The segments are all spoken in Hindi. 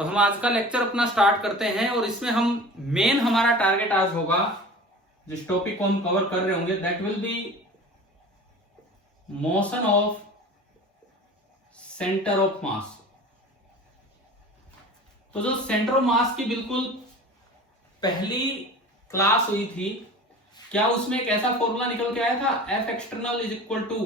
तो हम आज का लेक्चर अपना स्टार्ट करते हैं और इसमें हम मेन हमारा टारगेट आज होगा, जिस टॉपिक को हम कवर कर रहे होंगे, that will B motion of centre of मास। तो जो सेंटर ऑफ मास की बिल्कुल पहली क्लास हुई थी, क्या उसमें एक ऐसा फॉर्मूला निकल के आया था, F external is equal to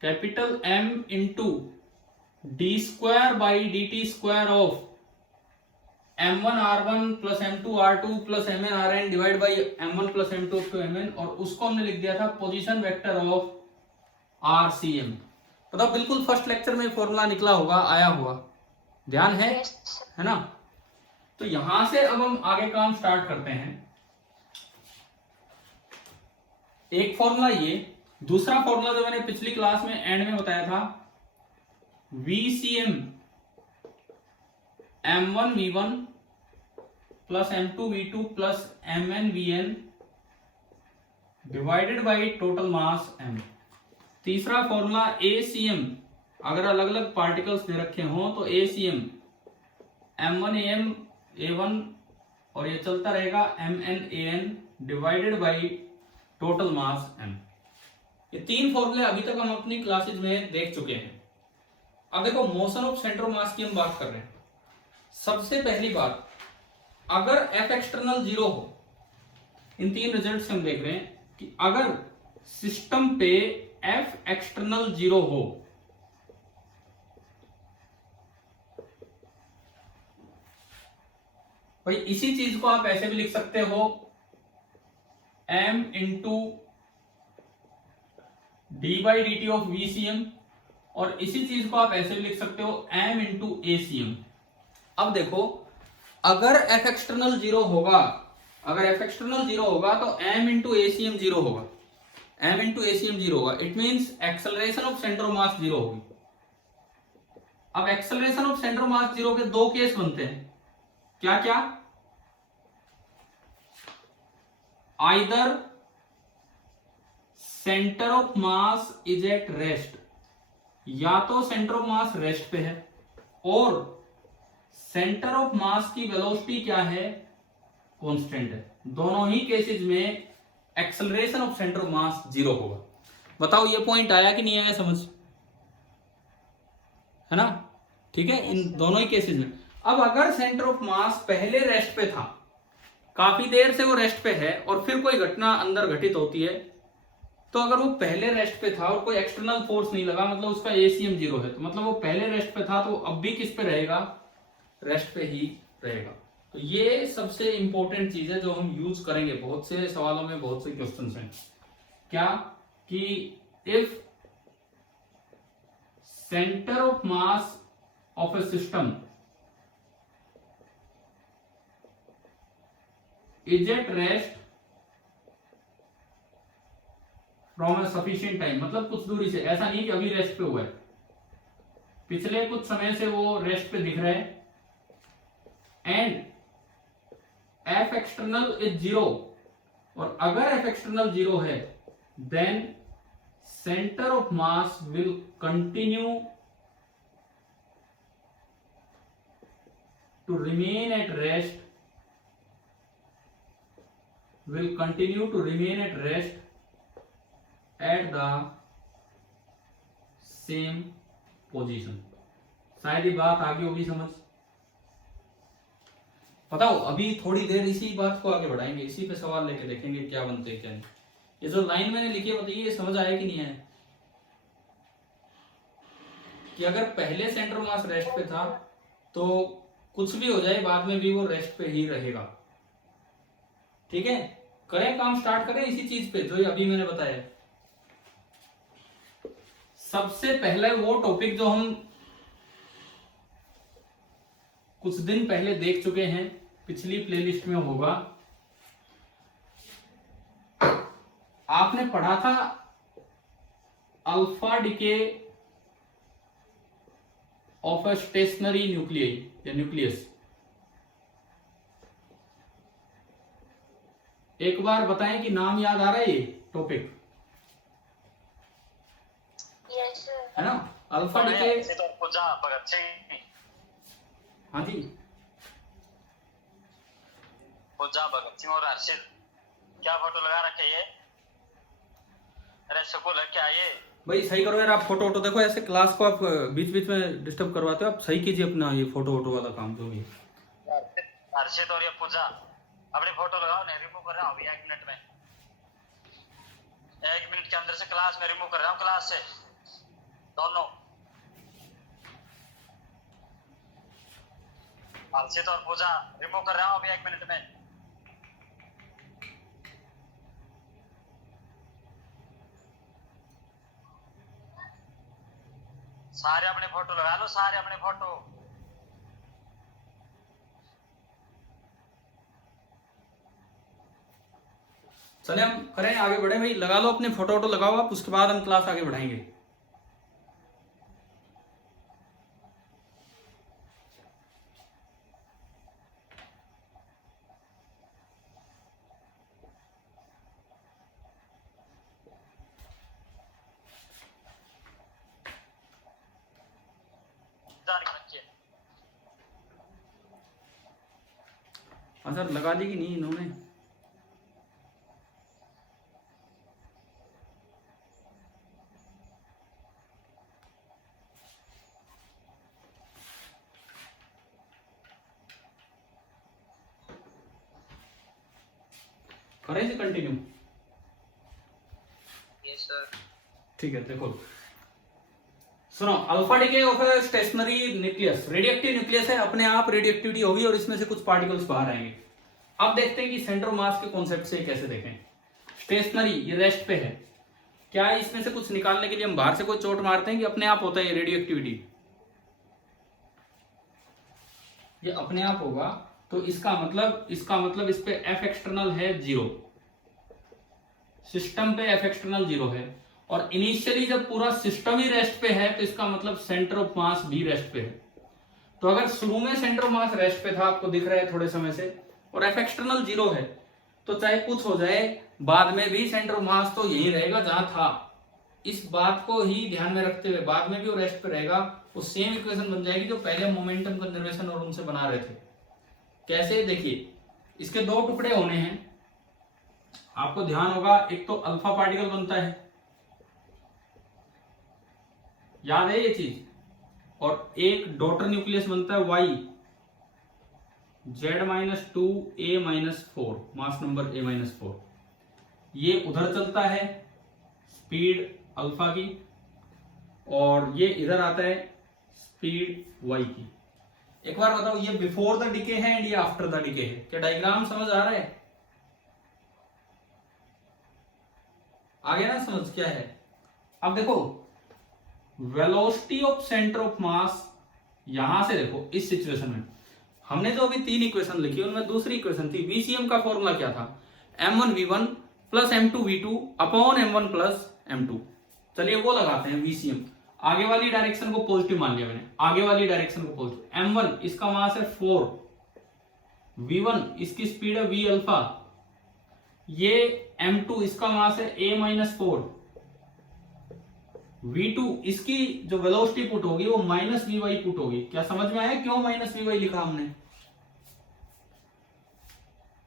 capital M into D square by D T square of m1r1 plus m2r2 plus mn divide by m1 plus m2 to mn, और उसको हमने लिख दिया था पोजीशन वेक्टर ऑफ rcm। मतलब बिल्कुल फर्स्ट लेक्चर में फॉर्मूला निकला होगा, आया हुआ, ध्यान है ना। तो यहां से अब हम आगे काम स्टार्ट करते हैं। एक फॉर्मूला ये, दूसरा फॉर्मूला जो मैंने पिछली क्लास में एंड में बताया था, VCM m1v1 plus m2v2 plus mnvn divided by total mass m। तीसरा फॉर्मूला ACM, अगर अलग अलग पार्टिकल्स दे रखे हों तो ACM m1am a1 और ये चलता रहेगा mnan divided by total mass m। ये तीन फॉर्मूले अभी तक हम अपनी क्लासेज में देख चुके हैं। अब देखो motion of centre of mass की हम बात कर रहे हैं। सबसे पहली बात, अगर एफ एक्सटर्नल 0 हो, इन तीन रिजल्ट से हम देख रहे हैं कि अगर सिस्टम पे एफ एक्सटर्नल 0 हो, भाई इसी चीज को आप ऐसे भी लिख सकते हो, m into D by D T of VCM, और इसी चीज को आप ऐसे भी लिख सकते हो m इंटू ACM। अब देखो, अगर f एक्सटर्नल 0 होगा, तो m इंटू ACM 0 होगा, m इंटू ACM 0 होगा। It means acceleration of centre of मास 0 होगी। अब एक्सेलरेशन ऑफ सेंटर ऑफ मास 0 के दो केस बनते हैं, क्या क्या? Either centre of mass is at rest, या तो सेंटर ऑफ मास रेस्ट पे है और सेंटर ऑफ मास की वेलोसिटी क्या है, कांस्टेंट है। दोनों ही केसेस में एक्सेलरेशन ऑफ सेंटर ऑफ मास 0 होगा। बताओ ये पॉइंट आया कि नहीं आया समझ, है ना? ठीक है, इन दोनों ही केसेस में। अब अगर सेंटर ऑफ मास पहले रेस्ट पे था, काफी देर से वो रेस्ट पे है और फिर कोई घटना अंदर घटित होती है, तो अगर वो पहले रेस्ट पे था और कोई एक्सटर्नल फोर्स नहीं लगा, मतलब उसका ACM 0 है, तो मतलब वो पहले रेस्ट पे था, तो अब भी किस पे रहेगा, रेस्ट पे ही रहेगा। तो ये सबसे इंपॉर्टेंट चीज है जो हम यूज करेंगे, बहुत से सवालों में बहुत से क्वेश्चंस हैं। क्या कि if centre of mass of A system is at rest from A sufficient time, मतलब कुछ दूरी से, ऐसा नहीं कि अभी रेस्ट पे हुआ है, पिछले कुछ समय से वो रेस्ट पे दिख रहा है, एंड एफ एक्सटर्नल इज 0, और अगर एफ एक्सटर्नल 0 है, then centre of mass will continue to remain at rest, at the same position। शायद ये बात आगे होगी समझ। बताओ, अभी थोड़ी देर इसी बात को आगे बढ़ाएंगे, इसी पे सवाल लेके देखेंगे क्या बनते हैं क्या नहीं। ये जो लाइन मैंने लिखी है, बताइए समझ आया कि नहीं आया? कि अगर पहले सेंटर मास रेस्ट पे था तो कुछ भी हो जाए बाद में भी वो रेस्ट पे ही रहेगा। ठीक है, करें काम स्टार्ट करें इसी चीज पे जो अभी मैंने बताया। सबसे पहले वो टॉपिक जो हम कुछ दिन पहले देख चुके हैं, पिछली प्लेलिस्ट में होगा, आपने पढ़ा था alpha decay of a stationary nucleus. एक बार बताएं कि नाम याद आ रहा है ये टॉपिक? है ना। अल्फा डीके, तो पूजा भगत सिंह, हाँ जी, पूजा भगत सिंह और हर्षित क्या फोटो लगा रखे ये? अरे स्कूल है क्या ये? भाई सही करो यार, आप फोटो वोटो देखो, ऐसे क्लास को आप बीच बीच में डिस्टर्ब करवाते हो, आप सही कीजिए अपना ये फोटो वोटो वाला काम जो भी है। हर्षित और ये पूजा अपने फोटो लगाओ, नहीं रिमूव कर रहा हूँ अभी 1 मिनट में, 1 मिनट के अंदर से क्लास में रिमूव कर रहा हूँ, क्लास से दोनों, हर्षित और पूजा रिमूव कर रहा हूँ अभी 1 मिनट में। सारे अपने फोटो लगा लो, सारे अपने फोटो। चले हम करें आगे बढ़े भाई, लगा लो अपने फोटो वोटो लगाओ आप, उसके बाद हम क्लास आगे बढ़ाएंगे। हाँ सर, लगा दी कि नहीं इन्होंने? करें से कंटिन्यू? Yes sir. ठीक है, देखो सुनो, alpha decay of stationary nucleus, radioactive nucleus है, अपने आप रेडियोएक्टिविटी होगी और इसमें से कुछ पार्टिकल्स बाहर आएंगे। अब देखते हैं कि सेंटर मास के कॉन्सेप्ट से कैसे देखें। स्टेशनरी, ये रेस्ट पे है, क्या इसमें से कुछ निकालने के लिए हम बाहर से कोई चोट मारते हैं कि अपने आप होता है ये रेडियोएक्टिविटी? ये अपने आप होगा, तो इसका मतलब इस पे एफ एक्सटर्नल है 0, सिस्टम पे एफ एक्सटर्नल 0 है, और इनिशियली जब पूरा सिस्टम ही रेस्ट पे है तो इसका मतलब सेंटर ऑफ मास भी रेस्ट पे है। तो अगर शुरू में सेंटर ऑफ मास रेस्ट पे था, आपको दिख रहा है थोड़े समय से, और एफ एक्सटर्नल 0 है, तो चाहे कुछ हो जाए बाद में भी सेंटर ऑफ मास तो यही रहेगा जहां था। इस बात को ही ध्यान में रखते हुए बाद में भी वो रेस्ट पे रहेगा, वो सेम इक्वेशन बन जाएगी जो पहले मोमेंटम कंजर्वेशन और उनसे बना रहे थे। कैसे? देखिए, इसके दो टुकड़े होने हैं, आपको ध्यान होगा, एक तो अल्फा पार्टिकल बनता है, याद है ये चीज, और एक डॉटर न्यूक्लियस बनता है Y, Z-2 A-4, mass number A-4, ये उधर चलता है स्पीड अल्फा की, और ये इधर आता है स्पीड वाई की। एक बार बताओ, ये बिफोर द डिके है एंड ये आफ्टर द डिके है? क्या डायग्राम समझ आ रहा है? आगे ना समझ क्या है? अब देखो, वेलोसिटी ऑफ सेंटर ऑफ मास, यहां से देखो इस सिचुएशन में हमने जो अभी 3 इक्वेशन लिखी उनमें दूसरी इक्वेशन थी, वीसीएम का फॉर्मूला क्या था? m1v1 plus m2v2 upon m1 plus m2। चलिए वो लगाते हैं वीसीएम। आगे वाली डायरेक्शन को पॉजिटिव मान लिया मैंने, आगे वाली डायरेक्शन को पॉजिटिव। m1 इसका मास है 4, v1 इसकी स्पीड है v अल्फा, ये m2 इसका मास है a-4, v2 इसकी जो वेलोसिटी पुट होगी वो माइनस vy पुट होगी। क्या समझ में आया क्यों माइनस vy लिखा हमने?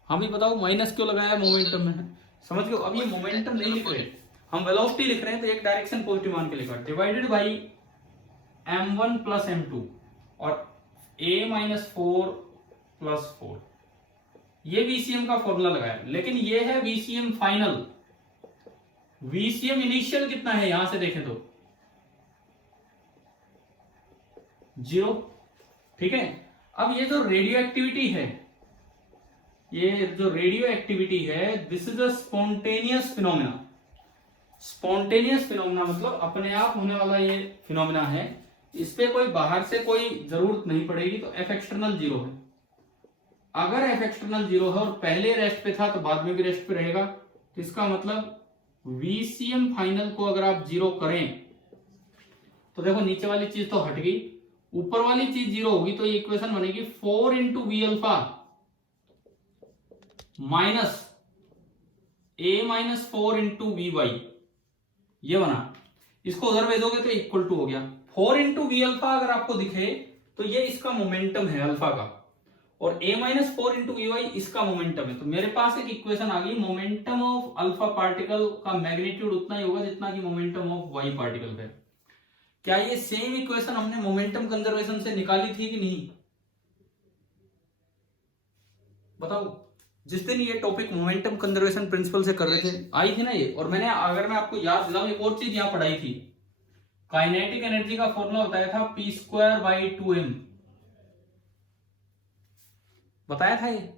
हम ही बताओ माइनस क्यों लगाया मोमेंटम में? समझ गए? अब ये मोमेंटम नहीं लिख रहे, हम वेलोसिटी लिख रहे हैं, तो एक डायरेक्शन पॉजिटिव मान के लिखा, divided by m1 plus m2 और a-4 प्लस 4, ये वीसीएम का फॉर्मूला लगाया। लेकिन ये है वीसीएम फाइनल, वीसीएम इनिशियल कितना है यहां से देखें तो 0, ठीक है। अब ये जो रेडियो एक्टिविटी है, ये जो रेडियो एक्टिविटी है, this is a spontaneous phenomena. Spontaneous phenomena मतलब अपने आप होने वाला ये फिनोमिना है, इस पे कोई बाहर से कोई जरूरत नहीं पड़ेगी, तो एफ एक्सटर्नल 0 है। अगर एफ एक्सटर्नल 0 है और पहले रेस्ट पे था तो बाद में भी रेस्ट पे रहेगा, तो इसका मतलब वीसीएम फाइनल को अगर आप 0 करें तो देखो नीचे वाली चीज तो हट गई, ऊपर वाली चीज 0 होगी, तो ये इक्वेशन बनेगी 4 into V alpha minus a-4 into V Y, ये बना। इसको उधर भेजोगे तो इक्वल टू हो गया 4 इंटू वी अल्फा। अगर आपको दिखे तो ये इसका मोमेंटम है अल्फा का, और a minus 4 into V Y इसका मोमेंटम है। तो मेरे पास एक इक्वेशन आ गई, मोमेंटम ऑफ अल्फा पार्टिकल का मैग्नीट्यूड उतना ही होगा जितना कि मोमेंटम ऑफ वाई पार्टिकल का। क्या ये सेम इक्वेशन हमने मोमेंटम कंजर्वेशन से निकाली थी कि नहीं? बताओ। जिस दिन ये टॉपिक मोमेंटम कंजर्वेशन प्रिंसिपल से कर रहे थे आई थी ना ये। और मैंने, अगर मैं आपको याद दिलाऊं, एक और चीज यहां पढ़ाई थी, काइनेटिक एनर्जी का फॉर्मूला बताया था p²/2m, बताया था ये,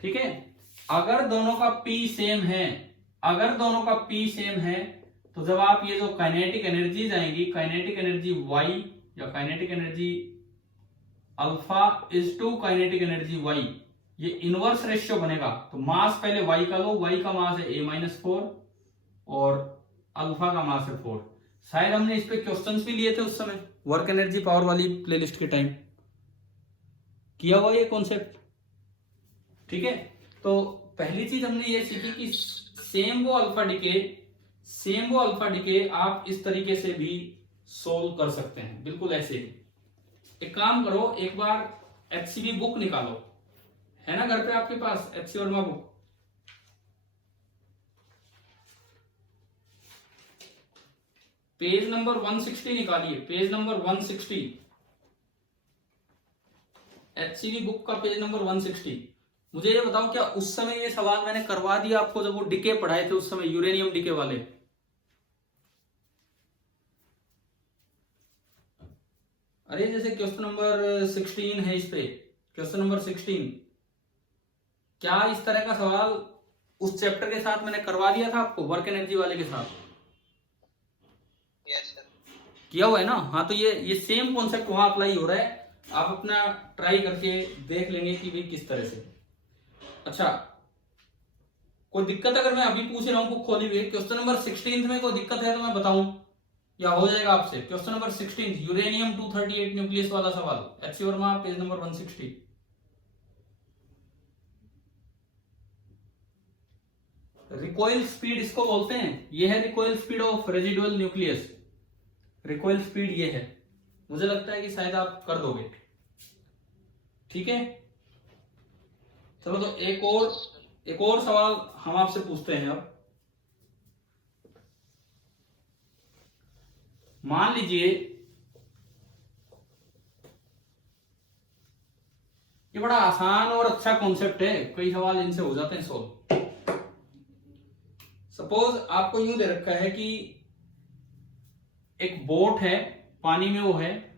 ठीक है। अगर दोनों का p सेम है, अगर दोनों का p सेम है, तो जब आप ये जो काइनेटिक एनर्जी आएंगी, काइनेटिक एनर्जी y या kinetic energy alpha is to kinetic energy y, ये इनवर्स रेशियो बनेगा। तो मास पहले y का लो, y का मास है a-4 और अल्फा का मास है 4। शायद हमने इस पे क्वेश्चंस भी लिए थे उस समय, वर्क एनर्जी पावर वाली प्लेलिस्ट के टाइम किया हुआ ये कॉन्सेप्ट, ठीक है। तो पहली चीज हमने ये सीखी कि सेम वो अल्फा डिके आप इस तरीके से भी सोल्व कर सकते हैं, बिल्कुल ऐसे ही। एक काम करो, एक बार एचसीवी बुक निकालो, है ना घर पे आपके पास HC Verma book? Page number 160 निकालिए, पेज नंबर 160, एचसीवी बुक का पेज नंबर 160। मुझे ये बताओ, क्या उस समय ये सवाल मैंने करवा दिया आपको जब वो डिके पढ़ाए थे उस समय, यूरेनियम डिके वाले? अरे जैसे क्वेश्चन नंबर 16 है, इस पे क्वेश्चन नंबर 16, क्या इस तरह का सवाल उस चैप्टर के साथ मैंने करवा दिया था आपको, वर्क एनर्जी वाले के साथ? यस सर, किया हुआ है ना? हाँ, तो ये सेम कॉन्सेप्ट वहां अप्लाई हो रहा है, आप अपना ट्राई करके देख लेंगे कि भाई किस तरह से। अच्छा, कोई दिक्कत अगर मैं अभी पूछ रहा हूँ बुक खोली हुई, क्वेश्चन नंबर 16 में कोई दिक्कत है तो मैं बताऊं या हो जाएगा आपसे? क्वेश्चन नंबर 16 यूरेनियम 238 न्यूक्लियस वाला सवाल, HC Verma, page number 160। Recoil speed इसको बोलते हैं, ये है recoil speed of residual nucleus. Recoil speed ये है, मुझे लगता है कि शायद आप कर दोगे, ठीक है। चलो, तो एक और सवाल हम आपसे पूछते हैं अब। मान लीजिए ये बड़ा आसान और अच्छा कॉन्सेप्ट है, कई सवाल इनसे हो जाते हैं सोल्व। सपोज आपको यूं दे रखा है कि एक बोट है, पानी में वो है,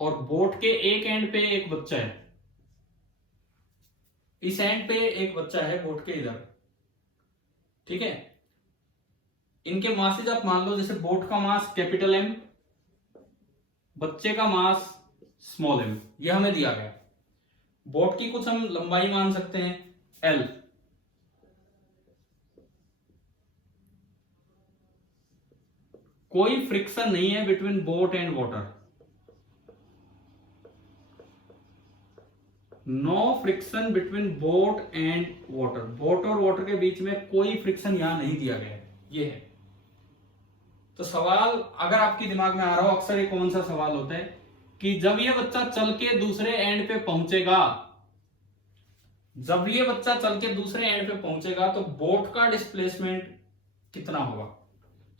और बोट के एक एंड पे एक बच्चा है, इस एंड पे एक बच्चा है बोट के इधर, ठीक है। इनके मासेज आप मान लो, जैसे बोट का मास कैपिटल एम, बच्चे का मास स्मॉल एम, यह हमें दिया गया। बोट की कुछ हम लंबाई मान सकते हैं एल, कोई फ्रिक्शन नहीं है between boat and water, no friction between boat and water, boat और वाटर के बीच में कोई फ्रिक्शन यहां नहीं दिया गया है, ये है। तो सवाल अगर आपके दिमाग में आ रहा हो, अक्सर एक कौन सा सवाल होता है कि जब ये बच्चा चल के दूसरे एंड पे पहुंचेगा, जब ये बच्चा चल के दूसरे एंड पे पहुंचेगा तो बोट का डिस्प्लेसमेंट कितना होगा।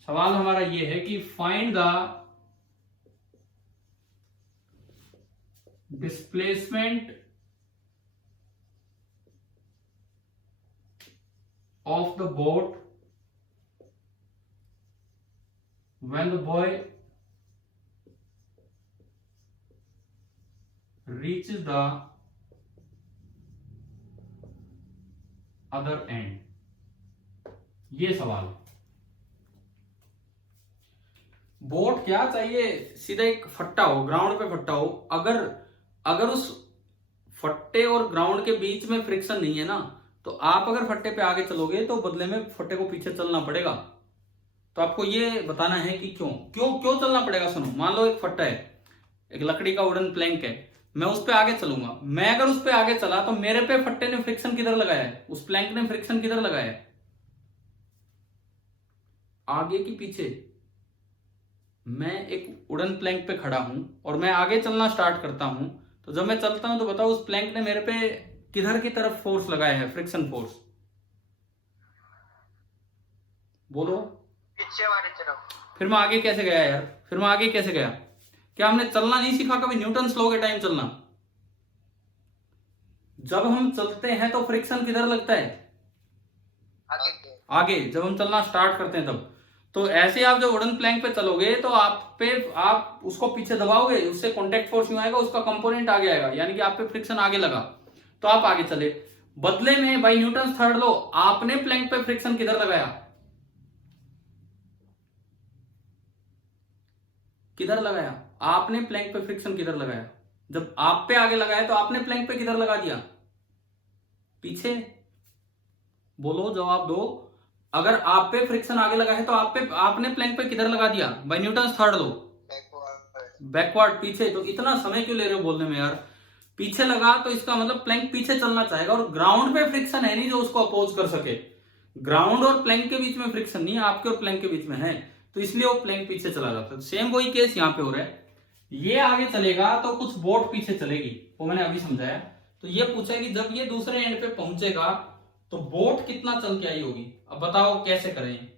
सवाल हमारा ये है कि find the displacement of the boat when the boy reaches the other end, ये सवाल। बोट क्या चाहिए, सीधा एक फट्टा हो, ग्राउंड पे फट्टा हो। अगर उस फट्टे और ग्राउंड के बीच में फ्रिक्शन नहीं है ना, तो आप अगर फट्टे पे आगे चलोगे तो बदले में फट्टे को पीछे चलना पड़ेगा। तो आपको ये बताना है कि क्यों चलना पड़ेगा। सुनो, मान लो एक फट्टा है, एक लकड़ी का वुडन प्लैंक है, मैं उस पे आगे चलूंगा। मैं अगर उस पे आगे चला तो मेरे पे फट्टे ने फ्रिक्शन किधर लगाया है, उस प्लैंक ने फ्रिक्शन किधर लगाया है, आगे की पीछे। मैं एक वुडन प्लैंक पे खड़ा हूं और मैं आगे चलना स्टार्ट करता हूं, तो जब मैं चलता हूं तो बताओ उस प्लैंक ने मेरे पे किधर की तरफ फोर्स लगाया है, फ्रिक्शन फोर्स, बोलो। पीछे वाली तरफ। फिर मैं आगे कैसे गया यार, फिर मैं आगे कैसे गया? क्या हमने चलना नहीं सीखा कभी, न्यूटन लॉ के टाइम चलना? जब हम चलते हैं तो फ्रिक्शन किधर लगता है, आगे। आगे। जब हम चलना स्टार्ट करते हैं तब। तो ऐसे आप जब वुडन प्लैंक पे चलोगे तो आप उसको पीछे दबाओगे, उससे कॉन्टेक्ट फोर्स यूं आएगा, उसका कंपोनेंट आगे आएगा, यानी कि आप पे फ्रिक्शन आगे लगा तो आप आगे चले। बदले में बाय न्यूटन थर्ड लॉ आपने प्लैंक पे फ्रिक्शन किधर लगाया, किधर लगाया? आपने प्लैंक पे फ्रिक्शन किधर लगाया? जब आप पे आगे लगाया तो आपने प्लैंक पे किधर लगा दिया, पीछे। बोलो, जवाब दो। अगर आप पे फ्रिक्शन आगे लगा है तो आपने प्लैंक पे किधर लगा दिया by Newton third law, backward, पीछे। तो इतना समय क्यों ले रहे हो बोलने में यार? पीछे लगा तो इसका मतलब प्लैंक पीछे चलना चाहेगा, और ग्राउंड पे फ्रिक्शन है नहीं जो उसको अपोज कर सके। ग्राउंड और प्लैंक के बीच में फ्रिक्शन नहीं है, आपके और प्लैंक के बीच में है, तो इसलिए वो प्लैंक पीछे चला जाता है। सेम वही केस यहाँ पे हो रहा है। ये आगे चलेगा तो कुछ बोट पीछे चलेगी, वो मैंने अभी समझाया। तो ये पूछा कि जब ये दूसरे एंड पे पहुंचेगा तो बोट कितना चल के आई होगी। अब बताओ कैसे करें?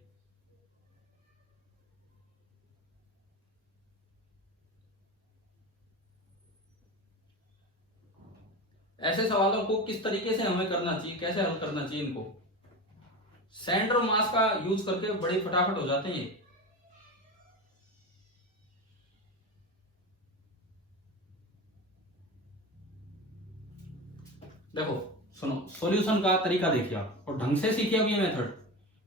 ऐसे सवालों को किस तरीके से हमें करना चाहिए, कैसे हल करना चाहिए इनको, सेंटर और मास का यूज करके बड़े फटाफट हो जाते हैं ये। देखो सुनो, सॉल्यूशन का तरीका देखिए आप, और ढंग से सीखिए अब ये मेथड,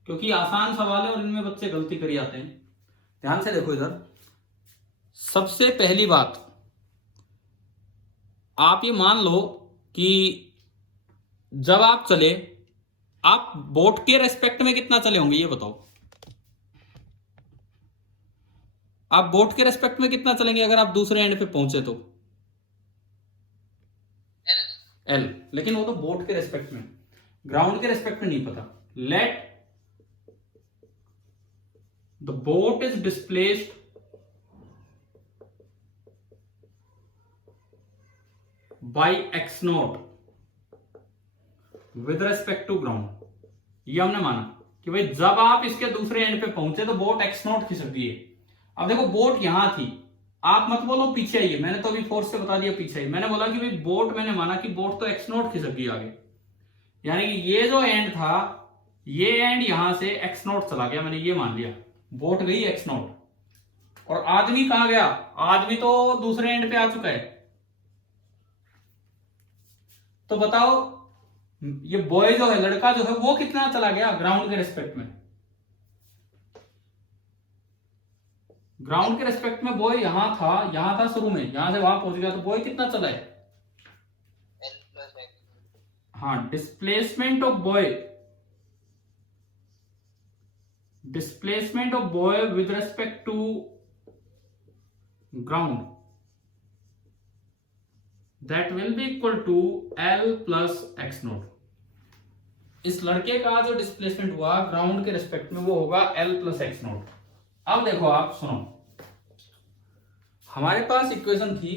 क्योंकि आसान सवाल है और इनमें बच्चे गलती कर जाते हैं। ध्यान से देखो इधर। सबसे पहली बात, आप ये मान लो कि जब आप चले, आप बोट के रेस्पेक्ट में कितना चले होंगे ये बताओ। आप बोट के रेस्पेक्ट में कितना चलेंगे अगर आप दूसरे एंड पे पहुंचे तो? एल। लेकिन वो तो बोट के रेस्पेक्ट में, ग्राउंड के रेस्पेक्ट में नहीं पता। Let the boat is displaced by X not with respect to ground. ये हमने माना कि भाई जब आप इसके दूसरे एंड पे पहुंचे तो बोट एक्स नॉट खिसक गई है। अब देखो बोट यहां थी, आप मत बोलो पीछे आई है, मैंने तो अभी फोर्स से बता दिया पीछे आई। मैंने बोला कि भाई बोट, मैंने माना कि बोट तो एक्स नॉट खिसक गई आगे, यानी कि ये जो एंड था, ये एंड यहां से एक्स नॉट चला गया, मैंने ये मान लिया, बोट गई एक्स नॉट। और आदमी कहां गया? आदमी तो दूसरे एंड पे आ चुका है। तो बताओ ये बॉय जो है, लड़का जो है, वो कितना चला गया ग्राउंड के रेस्पेक्ट में? ग्राउंड के रेस्पेक्ट में बॉय यहां था शुरू में, यहां से वहां पहुंच गया, तो बॉय कितना चला है? हाँ, displacement of boy with respect to ground, that will be equal to L plus X not. इस लड़के का जो डिस्प्लेसमेंट हुआ ग्राउंड के रेस्पेक्ट में वो होगा एल प्लस एक्स नोट। अब देखो आप सुनो, हमारे पास इक्वेशन थी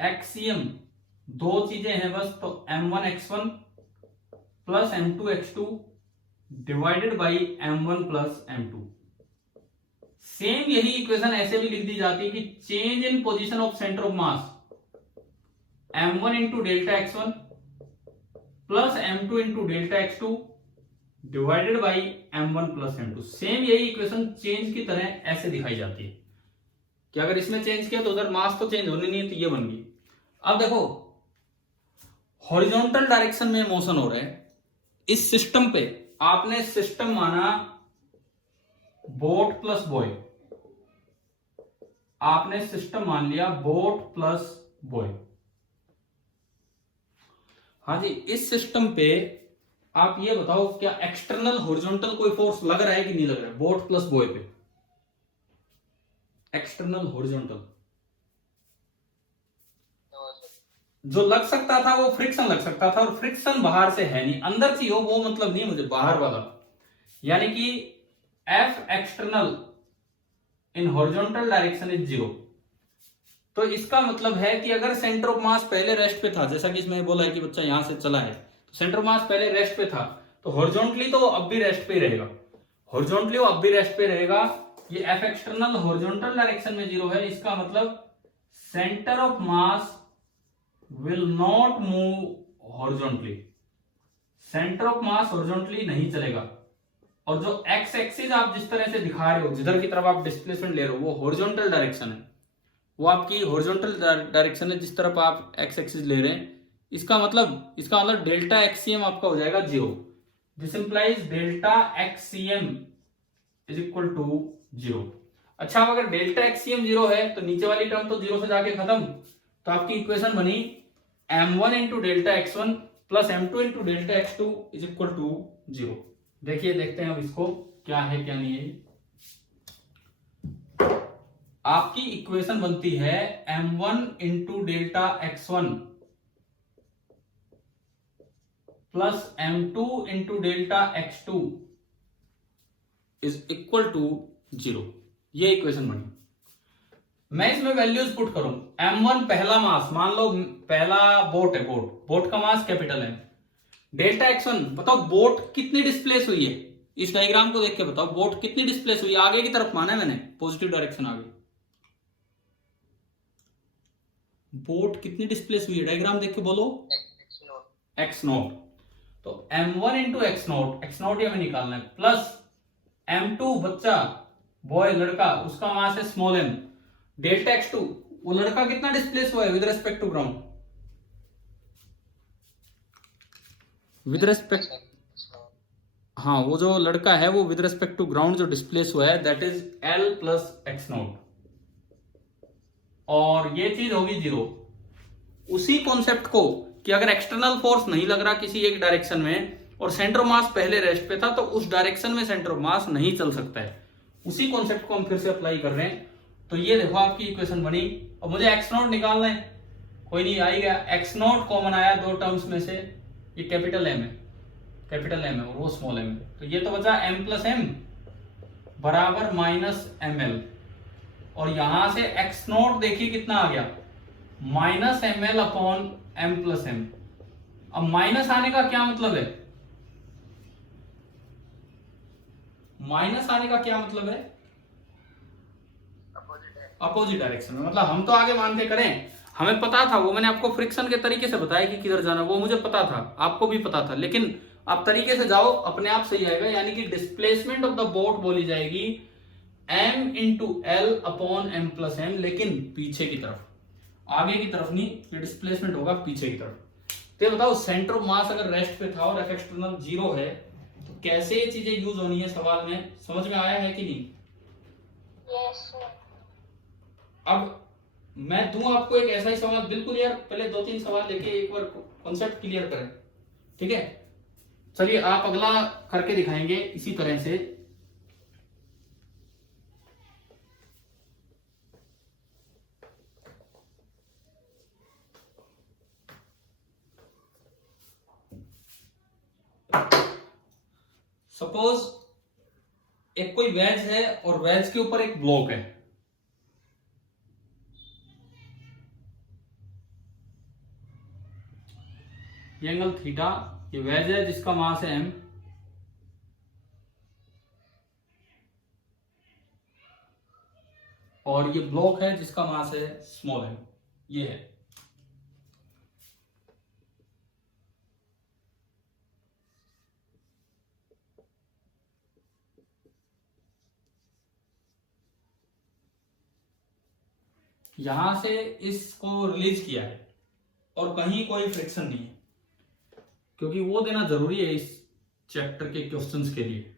एक्सियम, दो चीजें हैं बस, तो m1 x1 plus m2 x2 divided by m1 plus m2। Same यही इक्वेशन ऐसे भी लिख दी जाती है कि change in position of centre of mass m1 into delta x1 plus m2 into delta x2 divided by m1 plus m2। Same यही इक्वेशन चेंज की तरह ऐसे दिखाई जाती है कि अगर इसमें चेंज किया तो उधर मास तो चेंज होनी नहीं है, तो ये बन गई। अब देखो हॉरिजॉन्टल डायरेक्शन में मोशन हो रहा है इस सिस्टम पे, आपने सिस्टम माना बोट प्लस बॉय, आपने सिस्टम मान लिया बोट प्लस बॉय। हाँ जी, इस सिस्टम पे आप ये बताओ क्या एक्सटर्नल हॉरिजॉन्टल कोई फोर्स लग रहा है कि नहीं लग रहा है बोट प्लस बॉय पे? एक्सटर्नल हॉरिजॉन्टल जो लग सकता था वो फ्रिक्शन लग सकता था, और फ्रिक्शन बाहर से है नहीं, अंदर से हो वो मतलब नहीं मुझे, बाहर वाला। यानी कि F external in horizontal direction is 0। तो इसका मतलब है कि अगर सेंटर ऑफ मास पहले रेस्ट पे था, जैसा कि इसमें बोला है कि बच्चा यहां से चला है, तो सेंटर ऑफ मास पहले रेस्ट पे था, तो हॉरिजॉन्टली तो अब भी रेस्ट पे रहेगा, हॉरिजॉन्टली वो अब भी रेस्ट पे रहेगा। ये एफ एक्सटर्नल हॉरिजॉन्टल डायरेक्शन में 0 है, इसका मतलब centre of mass will not move horizontally, centre of mass horizontally नहीं चलेगा। और जो एक्स एक्सिस आप जिस तरह से दिखा रहे हो, जिधर की तरफ आप डिस्प्लेसमेंट ले रहे हो, वो हॉरिजॉन्टल डायरेक्शन है, वो आपकी हॉरिजॉन्टल डायरेक्शन है जिस तरफ आप एक्स एक्सिस ले रहे हैं। इसका मतलब डेल्टा एक्सीएम आपका हो जाएगा 0। This implies delta XCM is equal to 0। अच्छा, अब अगर डेल्टा एक्सीएम 0 है तो नीचे वाली टर्म तो 0 से जाके खत्म, तो आपकी इक्वेशन बनी m1 into delta x1 plus m2 into delta x2 is equal to 0। देखिए, देखते हैं अब इसको क्या है क्या नहीं है। आपकी इक्वेशन बनती है m1 into delta x1 plus m2 into delta x2 is equal to 0। ये इक्वेशन बनी। मैं इसमें वैल्यूज पुट करूं, m1 पहला मास, मान लो पहला बोट है, बोट का मास कैपिटल है। डेल्टा x1, बताओ बोट कितनी डिस्प्लेस हुई है, इस डायग्राम को देख के बताओ बोट कितनी डिस्प्लेस हुई है, आगे की तरफ माना है मैंने, पॉजिटिव डायरेक्शन आगे। बोट कितनी डिस्प्लेस हुई है, डायग्राम देख के बोलो। x note. तो m1 into x note, x note ये हमें निकालना है, प्लस m2 बच्चा, बॉय लड़का, उसका मास है स्मॉल m, डेल्टा x2 वो लड़का कितना डिस्प्लेस हुआ है with respect to ground, with respect, हाँ वो जो लड़का है वो विद रेस्पेक्ट टू ग्राउंड जो डिस्प्लेस हुआ है that is l plus x not, और ये चीज होगी 0। उसी कॉन्सेप्ट को कि अगर एक्सटर्नल फोर्स नहीं लग रहा किसी एक डायरेक्शन में और सेंटर ऑफ मास पहले रेस्ट पे था, तो उस डायरेक्शन में सेंटर ऑफ मास नहीं चल सकता है, उसी कॉन्सेप्ट को हम फिर से अप्लाई कर रहे हैं। तो ये देखो आपकी इक्वेशन बनी। और मुझे एक्स नोट निकालना है, कोई नहीं, आ ही गया, एक्स नोट कॉमन आया दो टर्म्स में से, ये कैपिटल एम है, कैपिटल एम है और वो स्मॉल एम है, तो ये तो बचा एम प्लस एम बराबर माइनस एम एल, और यहां से एक्स नोट देखिए कितना आ गया, minus M L upon M plus M. अब माइनस आने का क्या मतलब है, माइनस आने का क्या मतलब है, अपोजिट डायरेक्शन में। मतलब हम तो आगे मान के करें, हमें पता था, वो मैंने आपको फ्रिक्शन के तरीके से बताया कि किधर जाना, वो मुझे पता था, आपको भी पता था, लेकिन आप तरीके से जाओ अपने आप सही आएगा। यानी कि डिस्प्लेसमेंट ऑफ द बोट बोली जाएगी m into L upon M plus M, लेकिन पीछे की तरफ, आगे की तरफ नहीं, ये डिस्प्लेसमेंट होगा पीछे की तरफ। तो बताओ सेंटर ऑफ मास अगर रेस्ट पे था और एफ एक्सटर्नल 0 है, तो कैसे ये चीजें यूज होनी है सवाल में, समझ में आया है कि नहीं? Yes sir. अब मैं दूं आपको एक ऐसा ही सवाल, बिल्कुल यार, पहले 2-3 सवाल लेके एक बार कॉन्सेप्ट क्लियर करें, ठीक है? चलिए आप अगला करके दिखाएंगे इसी तरह से। सपोज एक कोई वेज है और वेज के ऊपर एक ब्लॉक है, ये एंगल थीटा, ये वेज है जिसका मास है m, और ये ब्लॉक है जिसका मास है स्मॉल m, ये है। यहां से इसको रिलीज किया है और कहीं कोई फ्रिक्शन नहीं है, क्योंकि वो देना जरूरी है इस चैप्टर के क्वेश्चंस के लिए।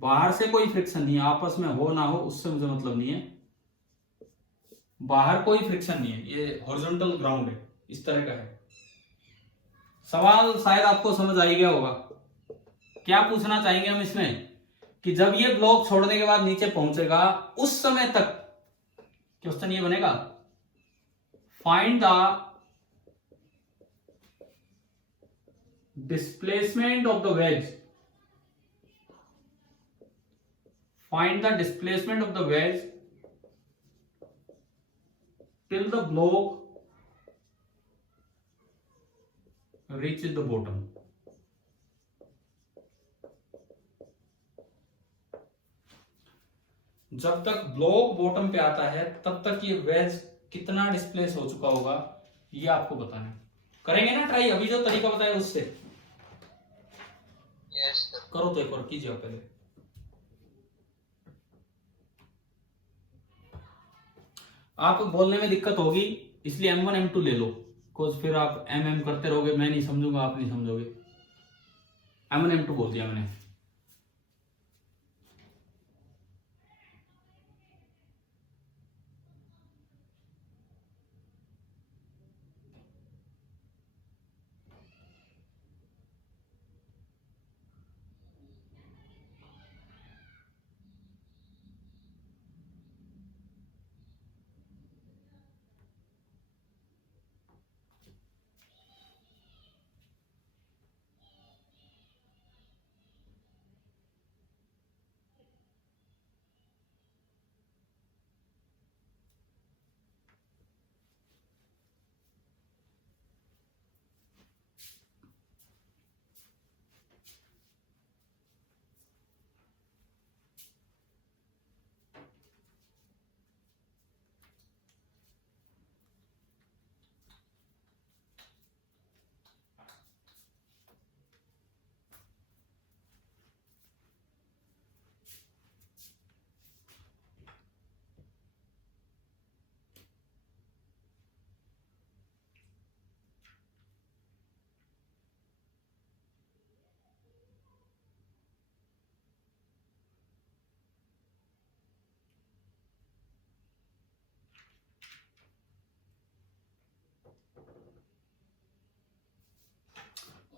बाहर से कोई फ्रिक्शन नहीं है, आपस में हो ना हो उससे मुझे मतलब नहीं है, बाहर कोई फ्रिक्शन नहीं है, ये हॉरिजॉन्टल ग्राउंड है, इस तरह का है। सवाल शायद आपको समझ आ ही गया होगा। क्या पूछना चाहेंगे हम इसमें कि जब ये ब्लॉक छोड़ने के बाद नीचे पहुंचेगा उस समय तक क्वेश्चन ये बनेगा, find the displacement of the wedge, find the displacement of the wedge till the block reaches the bottom. जब तक ब्लॉक बॉटम पे आता है तब तक ये वेज कितना डिस्प्लेस हो चुका होगा ये आपको बताना है। करेंगे ना ट्राई, अभी जो तरीका बताया उससे? Yes sir. करो तो एक बार कीजिए आप पहले। आपको बोलने में दिक्कत होगी इसलिए M1 M2 ले लो, बिकॉज फिर आप MM करते रहोगे, मैं नहीं समझूंगा, आप नहीं समझोगे। M1 M2 बोल दिया मैंने।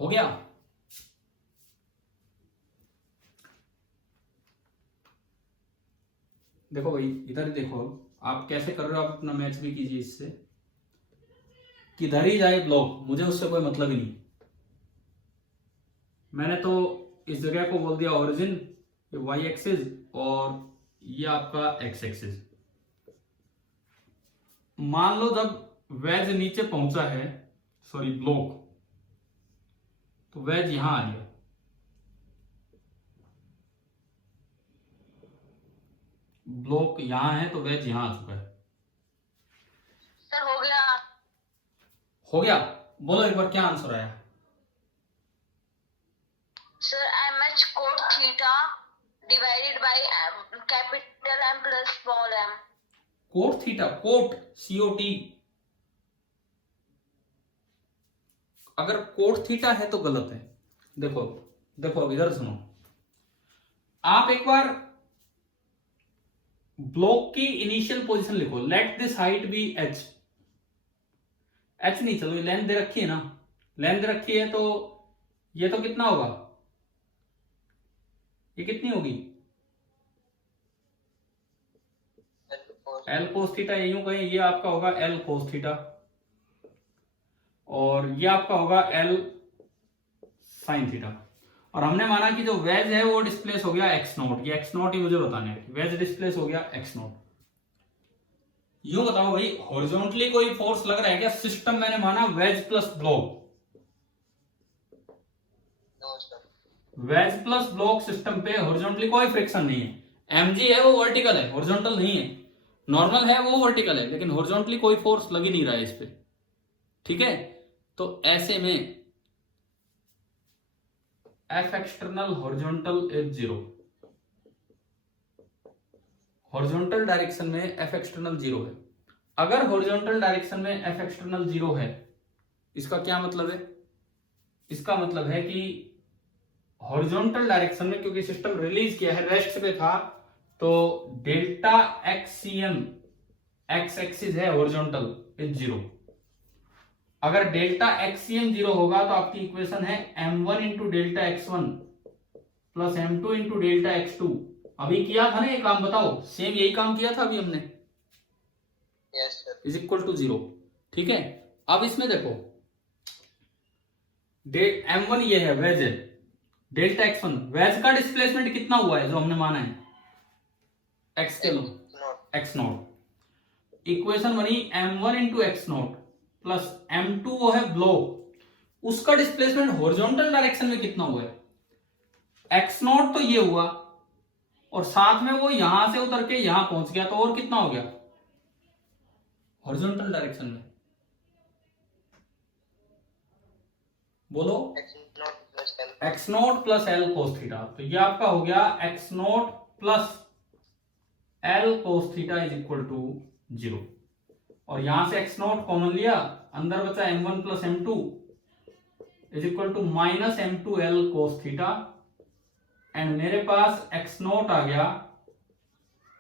हो गया? देखो भाई इधर ही देखो, आप कैसे कर रहे हो, आप अपना मैच भी कीजिए इससे। किधर ही जाए ब्लॉक, मुझे उससे कोई मतलब ही नहीं। मैंने तो इस जगह को बोल दिया ओरिजिन, ये वाई एक्सिस और ये आपका एक्स एक्सिस। मान लो जब वेज नीचे पहुंचा है, सॉरी ब्लॉक, तो वेज यहां आ गया, ब्लॉक यहां है तो वेज यहां आ चुका है। सर हो गया। हो गया? बोलो एक बार क्या आंसर आया? Sir mh cot theta divided by capital M plus small m. Cot theta, cot COT, अगर कोट थीटा है तो गलत है। देखो देखो इधर सुनो, आप एक बार ब्लॉक की इनिशियल पोजीशन लिखो। Let this height be h, h नहीं, चलो लेंथ दे रखी है ना, लेंथ दे रखी है तो ये तो कितना होगा, ये कितनी होगी? L cos थीटा, यूं कहें ये आपका होगा L cos थीटा और ये आपका होगा L sin थीटा। और हमने माना कि जो वेज है वो डिस्प्लेस हो गया x नॉट, ये x नॉट ही मुझे बताना है, वेज डिस्प्लेस हो गया x नॉट। यूं बताओ भाई, हॉरिजॉन्टली कोई फोर्स लग रहा है क्या? सिस्टम मैंने माना wedge plus block, wedge plus block system पे हॉरिजॉन्टली कोई फ्रिक्शन नहीं है। mg है वो वर्टिकल है, हॉरिजॉन्टल नहीं है। नॉर्मल है वो वर्टिकल है, लेकिन हॉरिजॉन्टली कोई फोर्स लग ही नहीं रहा है इस पे, ठीक है? तो ऐसे में F external horizontal is 0, horizontal direction में F एक्सटर्नल 0 है। अगर हॉरिजॉन्टल डायरेक्शन में F एक्सटर्नल 0 है, इसका क्या मतलब है? इसका मतलब है कि हॉरिजॉन्टल डायरेक्शन में, क्योंकि सिस्टम रिलीज किया है, रेस्ट पे था, तो डेल्टा XCM, एक्स एक्सिस है हॉरिजॉन्टल, इज 0। अगर डेल्टा XCM 0 होगा तो आपकी इक्वेशन है m1 into delta x1 plus m2 into delta x2। अभी किया था ना ये काम, बताओ, सेम यही काम किया था अभी हमने, yes sir, is equal to 0। ठीक है, अब इसमें देखो m1 ये है वेज है, डेल्टा x1 वेज का डिस्प्लेसमेंट कितना हुआ है जो हमने माना है x के लो x नॉट, इक्वेशन बनी m1 into x not plus m2 वो है ब्लॉक, उसका डिस्प्लेसमेंट हॉरिजॉन्टल डायरेक्शन में कितना हुआ है, x नॉट तो ये हुआ और साथ में वो यहां से उतर के यहां पहुंच गया, तो और कितना हो गया हॉरिजॉन्टल डायरेक्शन में, बोलो x not plus L cos theta, तो ये आपका हो गया x not plus L cos theta is equal to 0, और यहां से x नॉट कॉमन लिया, अंदर बचा m1 plus m2 is equal to minus m2 L cos theta, and मेरे पास x नॉट आ गया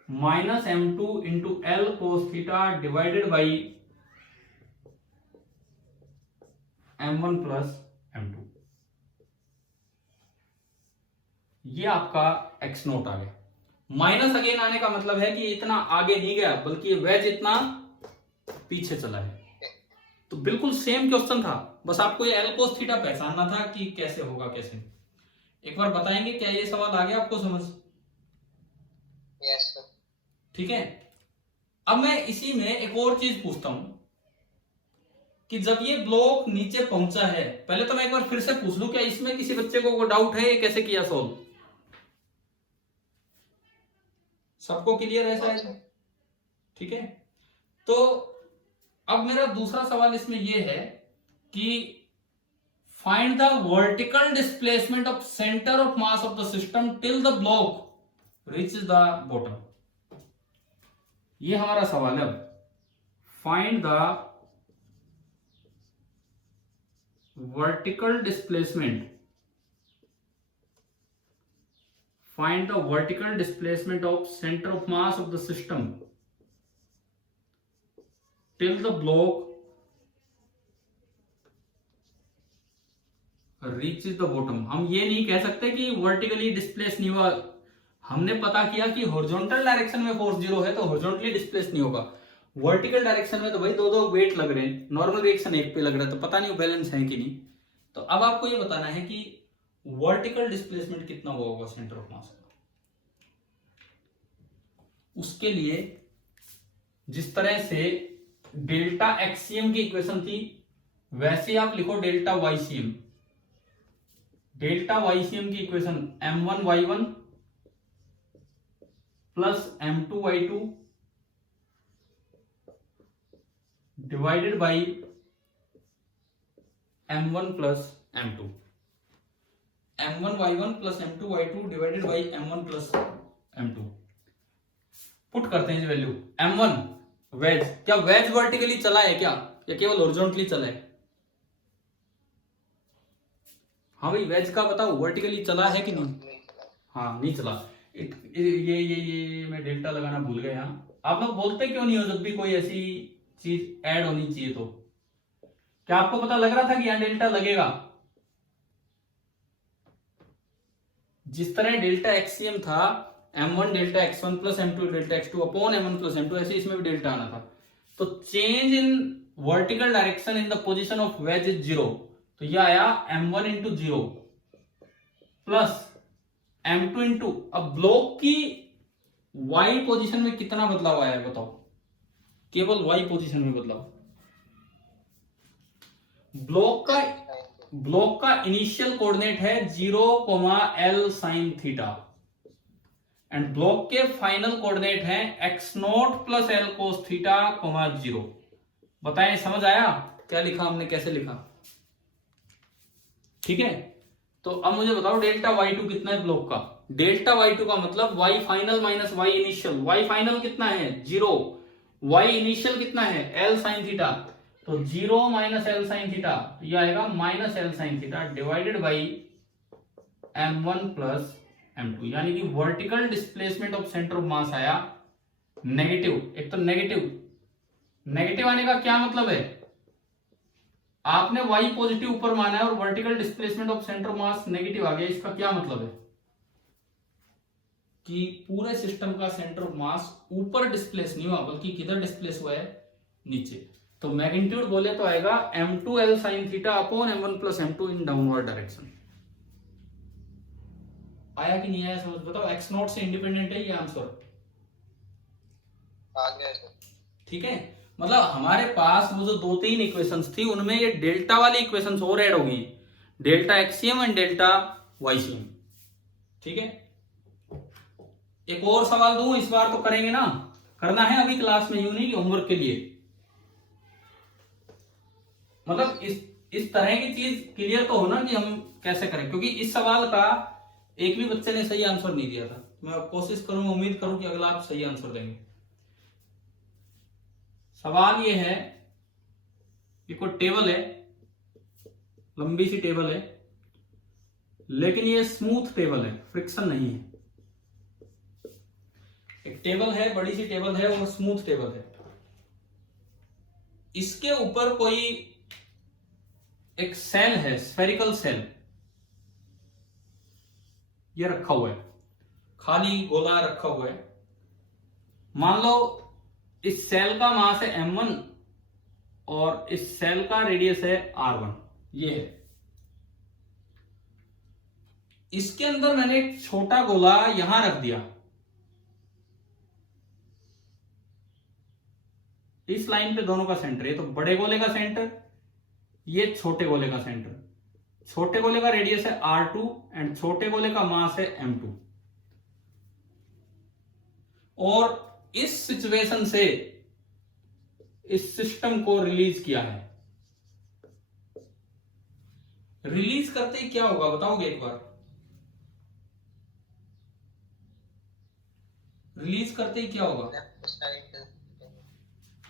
minus m2 into L cos theta divided by m1 plus m2, ये आपका x नोट आ गया। माइनस अगेन आने का मतलब है कि इतना आगे नहीं गया बल्कि वेज इतना पीछे चला है। तो बिल्कुल सेम क्वेश्चन था, बस आपको ये एल कोस थीटा पहचानना था कि कैसे होगा कैसे। एक बार बताएंगे क्या ये सवाल आ गया आपको समझ? Yes sir. ठीक है, अब मैं इसी में एक और चीज पूछता हूं कि जब ये ब्लॉक नीचे पहुंचा है, पहले तो मैं एक बार फिर से पूछ लूं, क्या इसमें किसी बच्चे को डाउट है ये कैसे किया सोल्व? सबको क्लियर है शायद? ठीक है, तो अब मेरा दूसरा सवाल इसमें ये है कि find the vertical displacement of centre of mass of the system till the block reaches the bottom. ये हमारा सवाल है। Find the vertical displacement, find the vertical displacement of center of mass of the system till the block reaches the bottom। हम ये नहीं कह सकते कि वर्टिकली डिस्प्लेस नहीं हुआ, हमने पता किया कि हॉरिजॉन्टल डायरेक्शन में फोर्स 0 है तो हॉरिजॉन्टली डिस्प्लेस नहीं होगा, वर्टिकल डायरेक्शन में तो भाई दो दो वेट लग रहे हैं, नॉर्मल रिएक्शन एक पे लग रहा है, तो पता नहीं बैलेंस है कि नहीं। तो अब आपको ये बताना है कि वर्टिकल डिस्प्लेसमेंट कितना हुआ होगा सेंटर ऑफ मास का। उसके लिए जिस तरह से डेल्टा एक्सीएम की इक्वेशन थी वैसे आप लिखो डेल्टा वाईसीएम। डेल्टा वाईसीएम की equation m1y1 plus m2y2 divided by m1 plus m2, m1y1 plus m2y2 divided by m1 plus m2। Put करते हैं वैल्यू। m1 वेज, क्या वेज वर्टिकली चला है क्या या केवल हॉरिजॉन्टली चला है? हाँ भाई वेज का बताओ वर्टिकली चला है कि नहीं? हाँ नहीं चला। ये मैं डेल्टा लगाना भूल गया यहाँ। आप लोग बोलते क्यों नहीं हो जब भी कोई ऐसी चीज ऐड होनी चाहिए तो? क्या आपको पता लग रहा था कि यहाँ डेल्टा लगेगा? जिस तरह डेल्टा एक्सीएम था m1 delta x1 plus m2 delta x2 upon m1 plus m2, ऐसे इसमें भी डेल्टा आना था। तो change in vertical direction in the position of ways is 0, तो यह आया m1 into 0 plus m2 into, अब ब्लॉक की y पोजीशन में कितना बदलाव आया है बताओ? केवल y पोजीशन में बदलाव। ब्लॉक का इनिशियल कोऑर्डिनेट है 0, L sin θ एंड ब्लॉक के फाइनल कोऑर्डिनेट है x0 प्लस L cos θ, 0। बताएं समझ आया क्या लिखा हमने, कैसे लिखा? ठीक है, तो अब मुझे बताओ डेल्टा y2 कितना है ब्लॉक का? डेल्टा y2 का मतलब y final minus y initial. y final कितना है 0, y इनिशियल कितना है L sin θ, तो 0 माइनस L sin θ, यह आएगा minus L sin θ divided by m1 plus m2, यानी कि vertical displacement of centre of mass आया नेगेटिव। एक तो नेगेटिव आने का क्या मतलब है? आपने y पॉजिटिव ऊपर माना है और vertical displacement of centre of mass negative आ गया, इसका क्या मतलब है? कि पूरे सिस्टम का सेंटर ऑफ मास ऊपर डिस्प्लेस नहीं हुआ बल्कि किधर डिस्प्लेस हुआ है? नीचे। तो मैग्नीट्यूड बोले तो आएगा m2l sin theta upon m1 plus m2 in downward direction. आया कि नहीं आया समझ बताओ। x नॉट से इंडिपेंडेंट है ये आंसर। आ गया सर। ठीक है, मतलब हमारे पास वो जो 2-3 इक्वेशंस थी उनमें ये डेल्टा वाली इक्वेशंस और ऐड हो गई, delta axiom and delta YCM. ठीक है, एक और सवाल दूं, इस बार तो करेंगे ना, करना है अभी क्लास में, यूं नहीं कि होमवर्क के लिए। मतलब इस तरह की चीज क्लियर तो हो ना कि हम कैसे करें, क्योंकि इस सवाल का एक भी बच्चे ने सही आंसर नहीं दिया था। मैं कोशिश करूंगा, उम्मीद करूं कि अगला आप सही आंसर देंगे। सवाल ये है कि कोई टेबल है, लंबी सी टेबल है, लेकिन ये स्मूथ टेबल है, फ्रिक्शन नहीं है। एक टेबल है, बड़ी सी टेबल है और स्मूथ टेबल है। इसके ऊपर कोई एक सेल है, स्फेरिकल सेल, ये रखा हुआ है, खाली गोला रखा हुआ है। मान लो इस सेल का मास है m1 और इस सेल का रेडियस है r1, ये है। इसके अंदर मैंने एक छोटा गोला यहां रख दिया, इस लाइन पे दोनों का सेंटर, ये तो बड़े गोले का सेंटर, ये छोटे गोले का सेंटर। छोटे गोले का रेडियस है r2 एंड छोटे गोले का मास है m2। और इस सिचुएशन से इस सिस्टम को रिलीज किया है। रिलीज करते ही क्या होगा बताओगे एक बार? रिलीज करते ही क्या होगा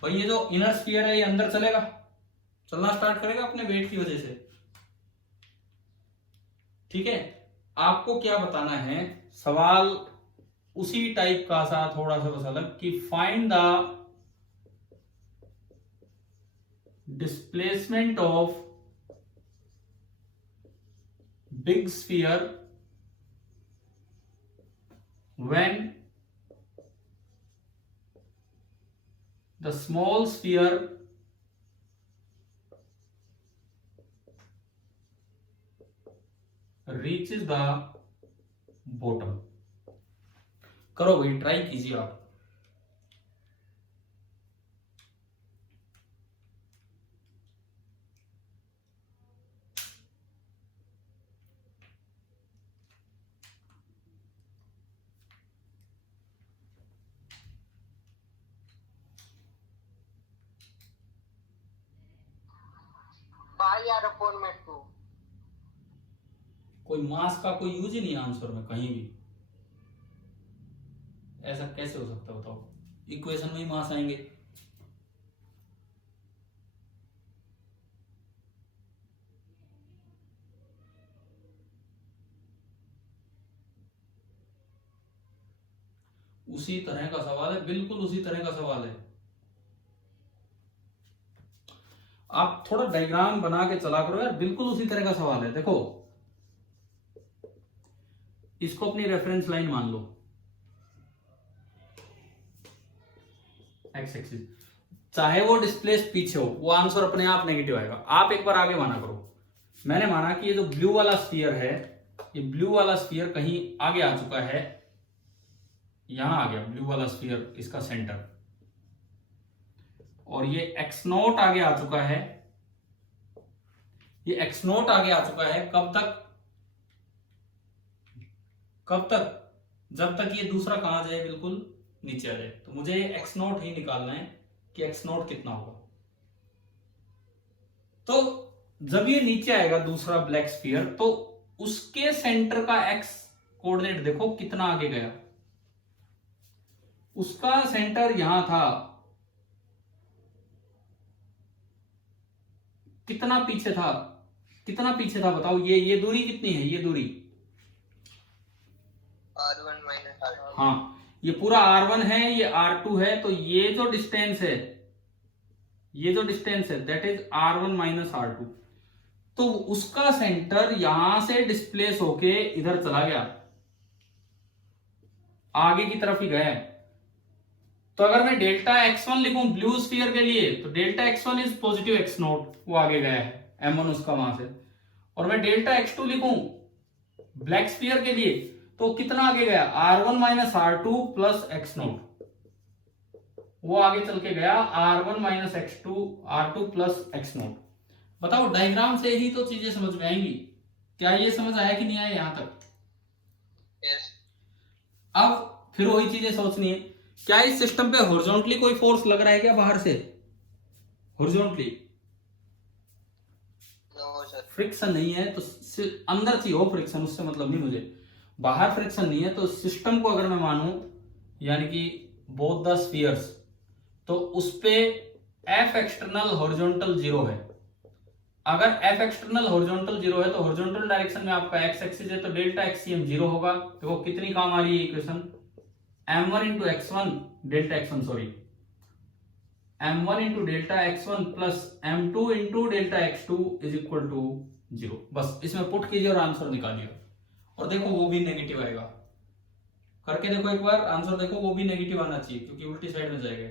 भाई? ये जो इनर स्फीयर है ये अंदर चलेगा, चलना स्टार्ट करेगा अपने वेट की वजह से। ठीक है, आपको क्या बताना है, सवाल उसी टाइप का सा थोड़ा सा बस अलग, कि find the displacement of big sphere when the small sphere reaches the bottom। करो भाई, ट्राई कीजिए आप। कोई मास का कोई यूज ही नहीं आंसर में कहीं भी। ऐसा कैसे हो सकता है बताओ? इक्वेशन में ही मास आएंगे। उसी तरह का सवाल है, बिल्कुल उसी तरह का सवाल है। आप थोड़ा डायग्राम बना के चला करो यार, बिल्कुल उसी तरह का सवाल है। देखो, इसको अपनी रेफरेंस लाइन मान लो, एक्स एक्सिस, चाहे वो डिस्प्लेस पीछे हो, वो आंसर अपने आप नेगेटिव आएगा। आप एक बार आगे माना करो। मैंने माना कि ये जो ब्लू वाला स्फीयर है, ये ब्लू वाला स्फीयर कहीं आगे आ चुका है, यहां आ गया ब्लू वाला स्फीयर, इसका सेंटर, और ये एक्स नोट आगे आ चुका है। ये एक्स नोट आगे आ चुका है कब तक? कब तक? जब तक ये दूसरा कहां जाए, बिल्कुल नीचे आ जाए। तो मुझे एक्स नोट ही निकालना है कि एक्स नोट कितना होगा। तो जब ये नीचे आएगा दूसरा ब्लैक स्फीयर, तो उसके सेंटर का एक्स कोऑर्डिनेट देखो कितना आगे गया। उसका सेंटर यहां था, कितना पीछे था? कितना पीछे था बताओ? ये दूरी कितनी है? ये दूरी R1 माइनस R2। हाँ, ये पूरा R1 है, ये R2 है, तो ये जो डिस्टेंस है, ये जो डिस्टेंस है that is R1 minus R2। तो उसका सेंटर यहां से डिस्प्लेस होके इधर चला गया, आगे की तरफ ही गया है। तो अगर मैं डेल्टा x1 लिखूं ब्लू स्फीयर के लिए तो delta x1 is positive x note, वो आगे गया है, m1 उसका वहां से। और मैं डेल्टा x2 लिखूं ब्लैक स्फीयर के लिए तो कितना आगे गया, r1 minus r2 plus x note, वो आगे चल के गया r1 minus x2 r2 plus x note. बताओ डायग्राम से ही तो चीजें समझ में आएंगी। क्या ये समझ आया कि नहीं आया यहां तक? यस। अब फिर वही चीजें सोचनी है, क्या इस सिस्टम पे हॉरिजॉन्टली कोई फोर्स लग रहा है क्या बाहर से? Horizontally no sir. फ्रिक्शन नहीं है तो अंदर से हो फ्रिक्शन, उससे मतलब नहीं मुझे, बाहर फ्रिक्शन नहीं है तो सिस्टम को अगर मैं मानूं यानी कि बोथ द स्फीयर्स, तो उस पे एफ एक्सटर्नल हॉरिजॉन्टल जीरो है। अगर एफ एक्सटर्नल हॉरिजॉन्टल जीरो है तो हॉरिजॉन्टल डायरेक्शन में आपका एक्स एक्सिस है तो डेल्टा एक्सीएम जीरो होगा। देखो कितनी काम आ रही है equation, m1 into x1 delta x1 sorry m1 into delta x1 plus m2 into delta x2 is equal to zero. बस इसमें पुट कीजिए और आंसर निकालिए, और देखो वो भी नेगेटिव आएगा। करके देखो एक बार, आंसर देखो वो भी नेगेटिव आना चाहिए क्योंकि उल्टी साइड में जाएगा।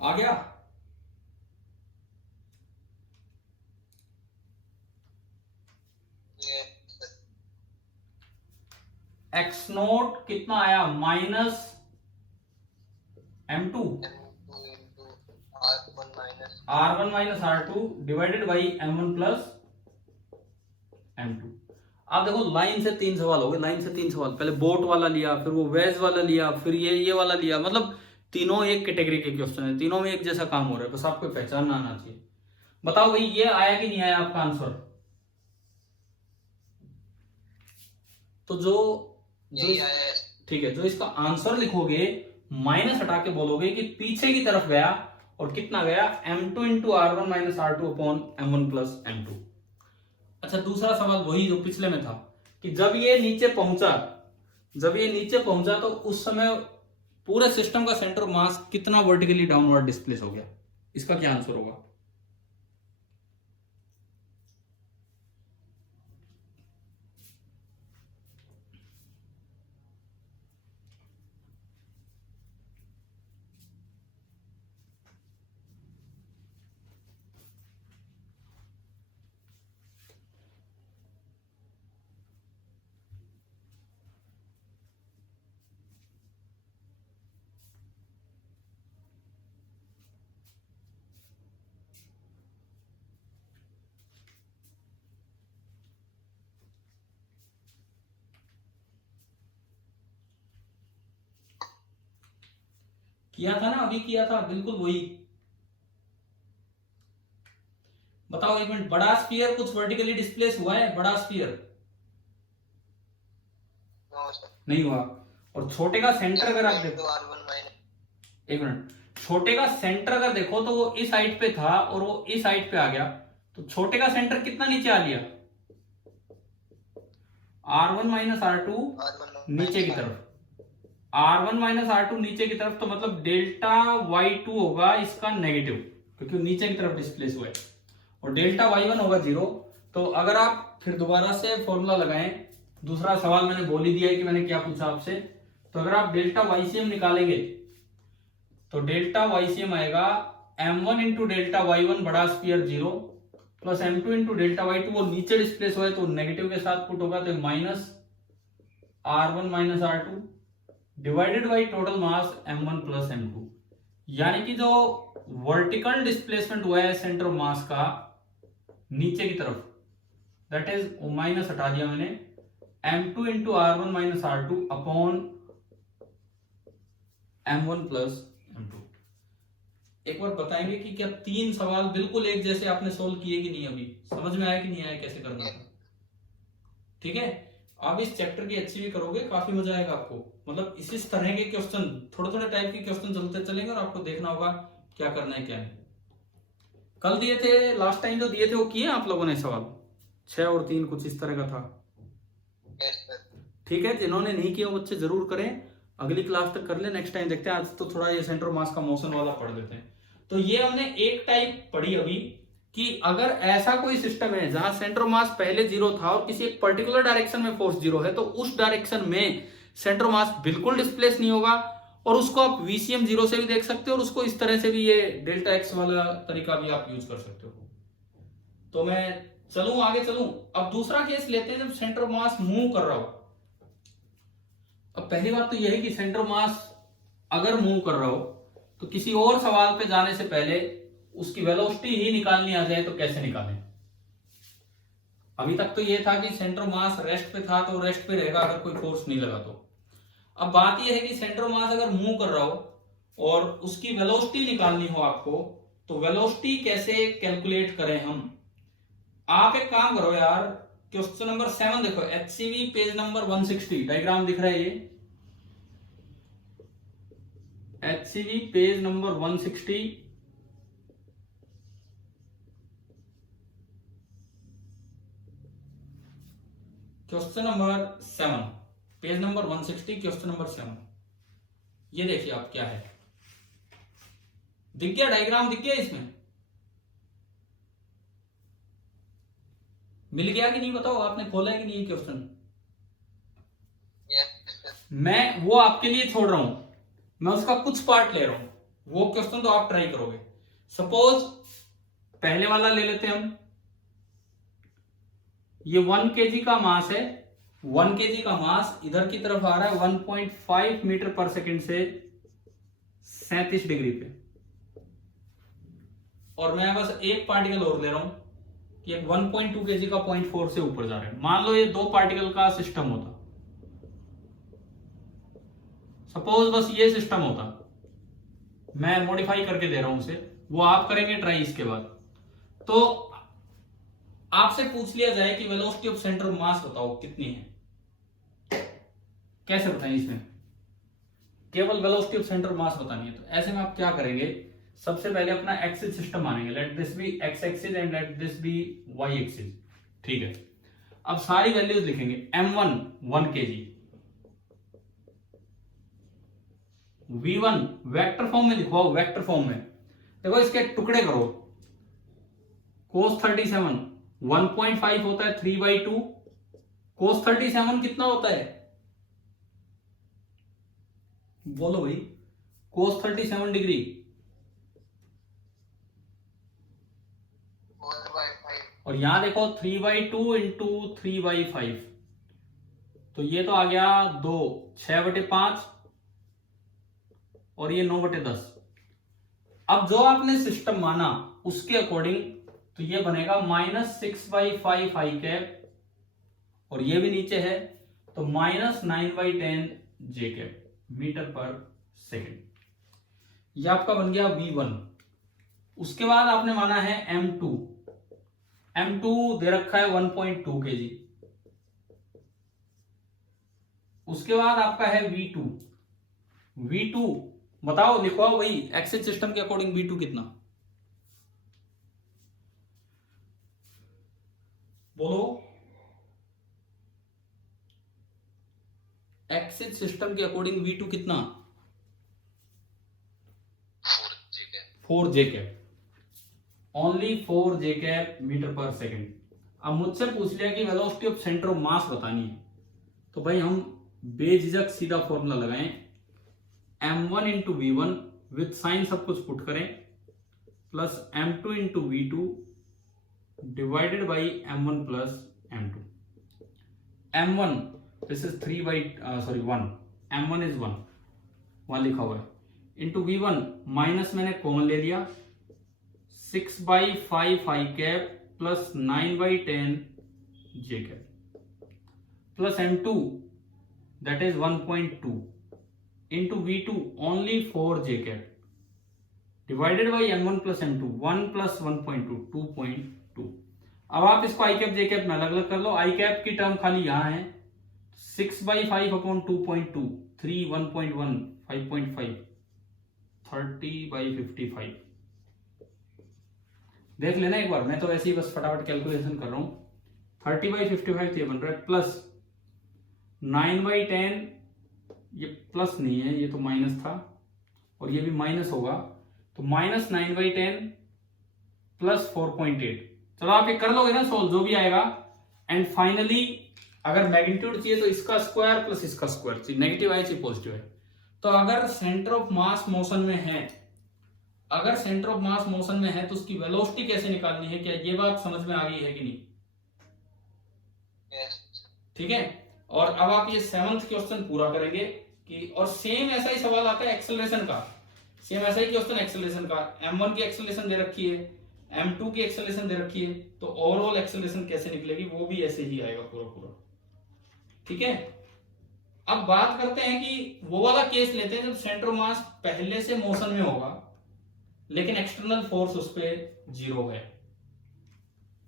आ गया? एक्स नोट कितना आया, minus m2 r1 minus r2 divided by m1 plus m2। आप देखो लाइन से तीन सवाल हो गए, लाइन से तीन सवाल, पहले बोट वाला लिया, फिर वो वेज वाला लिया, फिर ये वाला लिया, मतलब तीनों एक कैटेगरी के क्वेश्चन है, तीनों में एक जैसा काम हो रहा है, बस आपको पहचानना आना चाहिए। बताओ भाई ये आया कि नहीं आया आपका आंसर? तो जो ठीक है, जो इसका आंसर लिखोगे माइनस हटा के बोलोगे कि पीछे की तरफ गया और कितना गया, m2 into r1 minus r2 upon m1 plus m2। अच्छा दूसरा सवाल वही जो पिछले में था कि जब ये नीचे पहुंचा तो उस समय पूरे सिस्टम का सेंटर मास कितना वर्टिकली डाउनवर्ड डिस्प्लेस हो गया, इसका क्या आंसर होगा? किया था ना, अभी किया था, बिल्कुल वही। बताओ एक मिनट, बड़ा स्फीयर कुछ वर्टिकली डिस्प्लेस हुआ है? बड़ा स्फीयर नहीं हुआ। और छोटे का सेंटर अगर आप देखो, एक मिनट, छोटे का सेंटर अगर देखो तो वो इस साइड पे था और वो इस साइड पे आ गया, तो छोटे का सेंटर कितना नीचे आ लिया, r1 माइनस r2 नीचे की तरफ, r1 माइनस r2 नीचे की तरफ, तो मतलब डेल्टा y2 होगा इसका नेगेटिव क्योंकि नीचे की तरफ डिस्प्लेस हुआ है, और डेल्टा y1 होगा जीरो। तो अगर आप फिर दोबारा से फॉर्मूला लगाएं, दूसरा सवाल मैंने बोल ही दिया है कि मैंने क्या पूछा आपसे, तो अगर आप डेल्टा YCM निकालेंगे तो डेल्टा YCM आएगा m1 इंटू डेल्टा y1 बड़ा sphere zero plus m2 into delta y2, वो नीचे डिस्प्लेस हुआ है तो नेगेटिव के साथ पुट होगा, तो minus r1 minus r2 divided by total mass m1 plus m2। यानी कि जो वर्टिकल डिस्प्लेसमेंट हुआ है सेंटर ऑफ मास का नीचे की तरफ, दैट इज माइनस हटा दिया मैंने, m2 into r1 minus r2 upon m1 plus m2। एक बार बताएंगे कि क्या तीन सवाल बिल्कुल एक जैसे आपने सोल्व किए कि नहीं, अभी समझ में आया कि नहीं आया कैसे करना था? ठीक है, आप इस चैप्टर की HCV करोगे काफी मजा आएगा आपको। मतलब इसी तरह के क्वेश्चन, थोड़े थोड़े टाइप के क्वेश्चन चलते चलेंगे और आपको देखना होगा क्या करना है क्या नहीं। कल दिए थे, लास्ट टाइम जो दिए थे वो किए आप लोगों ने सवाल, 6 और 3 कुछ इस तरह का था। ठीक है, जिन्होंने नहीं किया वो बच्चे जरूर करें, अगली क्लास तक कर ले, नेक्स्ट टाइम देखते हैं। आज तो थोड़ा ये सेंटर ऑफ मास का मोशन वाला पढ़ लेते हैं। तो ये हमने एक टाइप पढ़ी अभी कि अगर ऐसा कोई सिस्टम है जहां सेंटर ऑफ मास पहले 0 था और किसी एक पर्टिकुलर डायरेक्शन में फोर्स 0 है, तो उस डायरेक्शन में सेंटर ऑफ मास बिल्कुल डिस्प्लेस नहीं होगा। और उसको आप VCM 0 से भी देख सकते हो और उसको इस तरह से भी, ये डेल्टा एक्स वाला तरीका भी आप यूज कर सकते हो। तो मैं चलूं आगे चलूं। अब दूसरा केस लेते हैं जब सेंटर ऑफ मास मूव कर रहा हो। अब पहली बात तो यह है कि सेंटर ऑफ मास अगर मूव कर रहा हो तो किसी और सवाल पे जाने से पहले उसकी वेलोसिटी ही निकालनी आ जाए तो कैसे निकालें। अभी तक तो यह था कि सेंटर ऑफ मास रेस्ट पे था तो रेस्ट पे रहेगा अगर कोई फोर्स नहीं लगा तो। अब बात यह है कि सेंटर ऑफ मास अगर मूव कर रहा हो और उसकी वेलोसिटी निकालनी हो आपको, तो वेलोसिटी कैसे कैलकुलेट करें हम। आप एक काम करो यार, क्वेश्चन नंबर 7 देखो, HCV पेज नंबर 160, डायग्राम दिख रहा है ये, HCV page number 160। Question number 7, page number 160, question number 7। ये देखिए आप क्या है, दिख गया डायग्राम, दिख गया इसमें, मिल गया कि नहीं बताओ, आपने खोला है कि नहीं क्वेश्चन। मैं वो आपके लिए छोड़ रहा हूं, मैं उसका कुछ पार्ट ले रहा हूं, वो क्वेश्चन तो आप ट्राई करोगे। सपोज पहले वाला ले लेते हैं हम, ये 1 kg का मास है, 1 kg का मास इधर की तरफ आ रहा है 1.5 मीटर पर सेकेंड से 37 डिग्री पे, और मैं बस एक पार्टिकल और ले रहा हूं कि 1.2 kg का 0.4 से ऊपर जा रहा है। मान लो ये 2 पार्टिकल का सिस्टम होता, सपोज बस ये सिस्टम होता, मैं मॉडिफाई करके दे रहा हूं उसे, वो आप करेंगे ट्राई इसके बाद। तो आपसे पूछ लिया जाए कि वेलोसिटी ऑफ सेंटर ऑफ मास बताओ कितनी है, कैसे बताएं इसमें, केवल वेलोसिटी ऑफ सेंटर ऑफ मास बतानी है। तो ऐसे में आप क्या करेंगे, सबसे पहले अपना एक्सिस सिस्टम मानेंगे, let this be X axis and let this be Y axis. ठीक है, अब सारी वैल्यूज लिखेंगे। M1 1 kg, V1 vector form में लिखवाओ, वेक्टर फॉर्म में देखो, इसके टुकड़े करो। cos 37 1.5 होता है 3/2, cos 37 कितना होता है, बोलो भाई, cos 37 डिग्री 4/5, और यहां देखो 3/2 इंटू 3/5, तो ये तो आ गया 2, 6/5 और ये 9/10। अब जो आपने सिस्टम माना उसके अकॉर्डिंग तो ये बनेगा -6/5 आई कैप, और ये भी नीचे है तो -9/10 जे कैप मीटर पर सेकेंड। ये आपका बन गया V1। उसके बाद आपने माना है M2, M2 दे रखा है 1.2 kg। उसके बाद आपका है V2, V2 बताओ, लिखवाओ भाई, एक्सिस सिस्टम के अकॉर्डिंग V2 कितना, बोलो। एक्सिस सिस्टम के अकॉर्डिंग V2 कितना, 4 j cap, only 4 j cap metre पर सेकेंड। अब मुझसे पूछ लिया कि वेलोसिटी ऑफ सेंटर ऑफ मास बतानी है, तो भाई हम बेझिझक सीधा फॉर्मूला लगाएं, M1 into V1 with sign सब कुछ पुट करें, plus M2 into V2 divided by M1 plus M2। M1 this is 1, M1 is 1 लिखा हुआ है, इंटू V1 माइनस मैंने कॉमन ले लिया, 6/5 i cap plus 9/10 j cap, plus M2 that is 1.2 into V2 only 4 j cap divided by M1 plus M2, 1 plus 1.2 2.2। अब आप इसको आई कैप जे कैप में अलग अलग कर लो, आई कैप की टर्म खाली यहां है 6/5/2.2, 3 1.1 5.5, 30/55। देख लेना एक बार, मैं तो ऐसे ही बस फटाफट कैलकुलेशन कर रहा हूं। 30/55 ये बन रहा है, प्लस 9/10, ये प्लस नहीं है, ये तो माइनस था और ये भी माइनस होगा, तो -9/10 प्लस 4.8। चलो आप ये कर लोगे ना सोल्व, जो भी आएगा। एंड फाइनली अगर मैग्नीट्यूड चाहिए तो इसका स्क्वायर प्लस इसका स्क्वायर चाहिए, नेगेटिव आए चाहे पॉजिटिव है। तो अगर सेंटर ऑफ मास मोशन में है, अगर सेंटर ऑफ मास मोशन में है तो उसकी वेलोसिटी कैसे निकालनी है, क्या ये बात समझ में आ गई है कि नहीं? ठीक है। और अब आप ये 7th क्वेश्चन पूरा करेंगे कि, और सेम ऐसा ही सवाल आता है एक्सेलरेशन का, सेम ऐसा ही क्वेश्चन एक्सेलरेशन का। m1 की एक्सेलरेशन दे रखी है, m2 की एक्सेलरेशन दे रखी है, तो ओवरऑल एक्सेलरेशन कैसे निकलेगी वो भी ऐसे ही आएगा पूरा पूरा। ठीक है। अब बात करते हैं कि वो वाला केस लेते हैं जब सेंटर ऑफ मास पहले से मोशन में होगा लेकिन एक्सटर्नल फोर्स उस पर 0 है।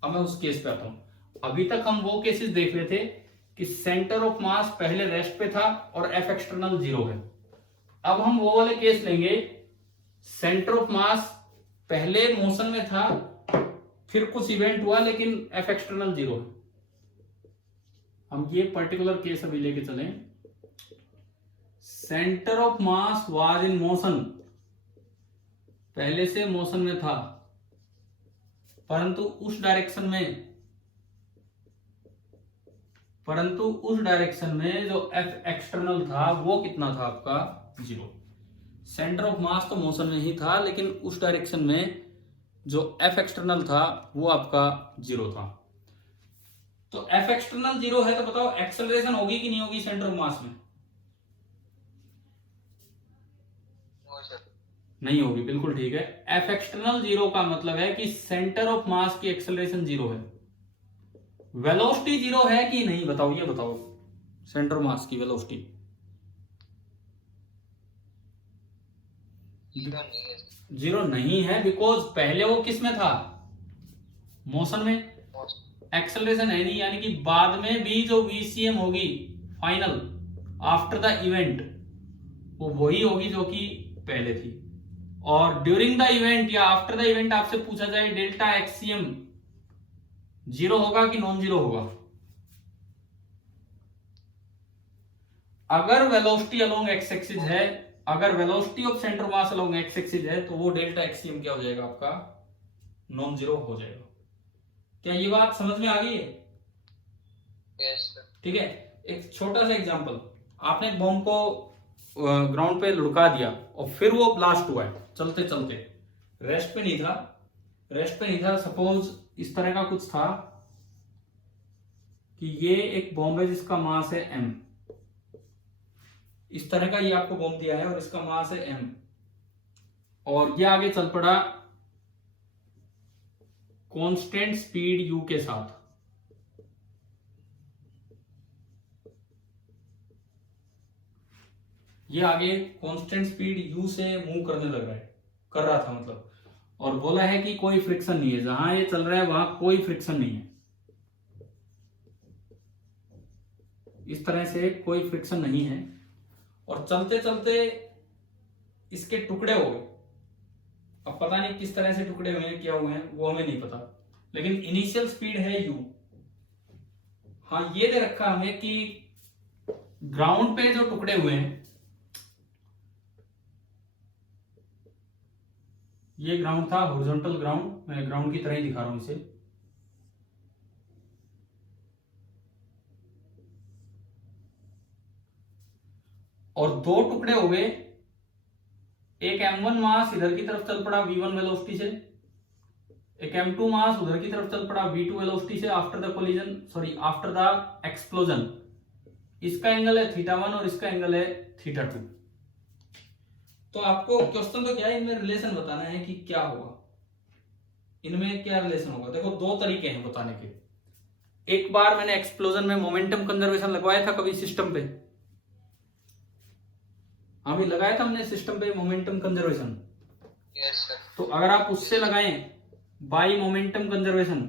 अब मैं उस केस पे आता हूं। अभी तक हम वो केसेस देख रहे थे कि सेंटर ऑफ मास पहले रेस्ट पे था और एफ एक्सटर्नल 0 है। अब हम वो वाले केस लेंगे, सेंटर ऑफ मास पहले मोशन में था, फिर कुछ इवेंट हुआ लेकिन एफ एक्सटर्नल 0 है। हम ये पर्टिकुलर केस अभी लेके चलें। Centre of mass was in motion, पहले से मोशन में था, परंतु उस डायरेक्शन में जो एफ एक्सटर्नल था वो कितना था आपका 0। सेंटर ऑफ मास तो मोशन में ही था लेकिन उस डायरेक्शन में जो एफ एक्सटर्नल था वो आपका 0 था। तो एफ एक्सटर्नल 0 है तो बताओ एक्सेलरेशन होगी कि नहीं होगी सेंटर ऑफ मास में? नहीं होगी, बिल्कुल ठीक है। एफ एक्सटर्नल 0 का मतलब है कि सेंटर ऑफ मास की एक्सेलरेशन 0 है। वेलोसिटी 0 है कि नहीं बताओ, ये बताओ। सेंटर ऑफ मास की वेलोसिटी 0 नहीं है, बिकॉज पहले वो किस में था? मोशन में। एक्सेलरेशन है नहीं, यानी कि बाद में भी जो VCM होगी फाइनल आफ्टर द इवेंट वो वही होगी जो कि पहले थी। और ड्यूरिंग द इवेंट या आफ्टर द इवेंट आपसे पूछा जाए डेल्टा एक्सीएम 0 होगा कि नॉन 0 होगा? अगर वेलोसिटी अलोंग एक्स एक्सिस है, अगर velocity of centre mass along x axis है तो वो डेल्टा एक्सीएम क्या हो जाएगा आपका? नॉन 0 हो जाएगा। क्या ये बात समझ में आ गई है? ठीक है। एक छोटा सा एग्जांपल, आपने एक बॉम्ब को ग्राउंड पे लुढ़का दिया और फिर वो ब्लास्ट हुआ है चलते चलते, रेस्ट पे नहीं था। सपोज इस तरह का कुछ था कि ये एक बॉम्ब है जिसका मास है m, इस तरह का ये आपको बॉम्ब दिया है और इसका मास है m, और ये आगे चल पड़ा कांस्टेंट स्पीड u के साथ। ये आगे कांस्टेंट स्पीड u से मूव करने लग रहा है, कर रहा था मतलब, और बोला है कि कोई फ्रिक्शन नहीं है, जहां ये चल रहा है वहां कोई फ्रिक्शन नहीं है। इस तरह से कोई फ्रिक्शन नहीं है और चलते चलते इसके टुकड़े हो गए। अब पता नहीं किस तरह से टुकड़े हुए हैं, क्या हुए हैं वो हमें नहीं पता, लेकिन इनिशियल स्पीड है u। हाँ ये दे रखा हमें कि ग्राउंड पे जो टुकड़े हुए हैं, ये ग्राउंड था, हॉरिजॉन्टल ग्राउंड, मैं ग्राउंड की तरह ही दिखा रहा हूं इसे। और दो टुकड़े हो गए, एक m1 मास इधर की तरफ चल पड़ा v1 वेलोसिटी से, एक m2 मास उधर की तरफ चल पड़ा v2 वेलोसिटी से after the collision, sorry after the explosion. इसका एंगल है θ1 और इसका एंगल है θ2। तो आपको क्वेश्चन तो क्या है, इनमें रिलेशन बताना है कि क्या होगा, इनमें क्या रिलेशन होगा। देखो दो तरीके हैं बताने के। एक बार मैंने एक्सप्लोजन में मोमेंटम कंजर्वेशन लगवाया था कभी सिस्टम पे, हाँ भी लगाया था हमने सिस्टम पे मोमेंटम कंजर्वेशन। Yes sir. तो अगर आप उससे लगाएं बाई मोमेंटम कंजर्वेशन,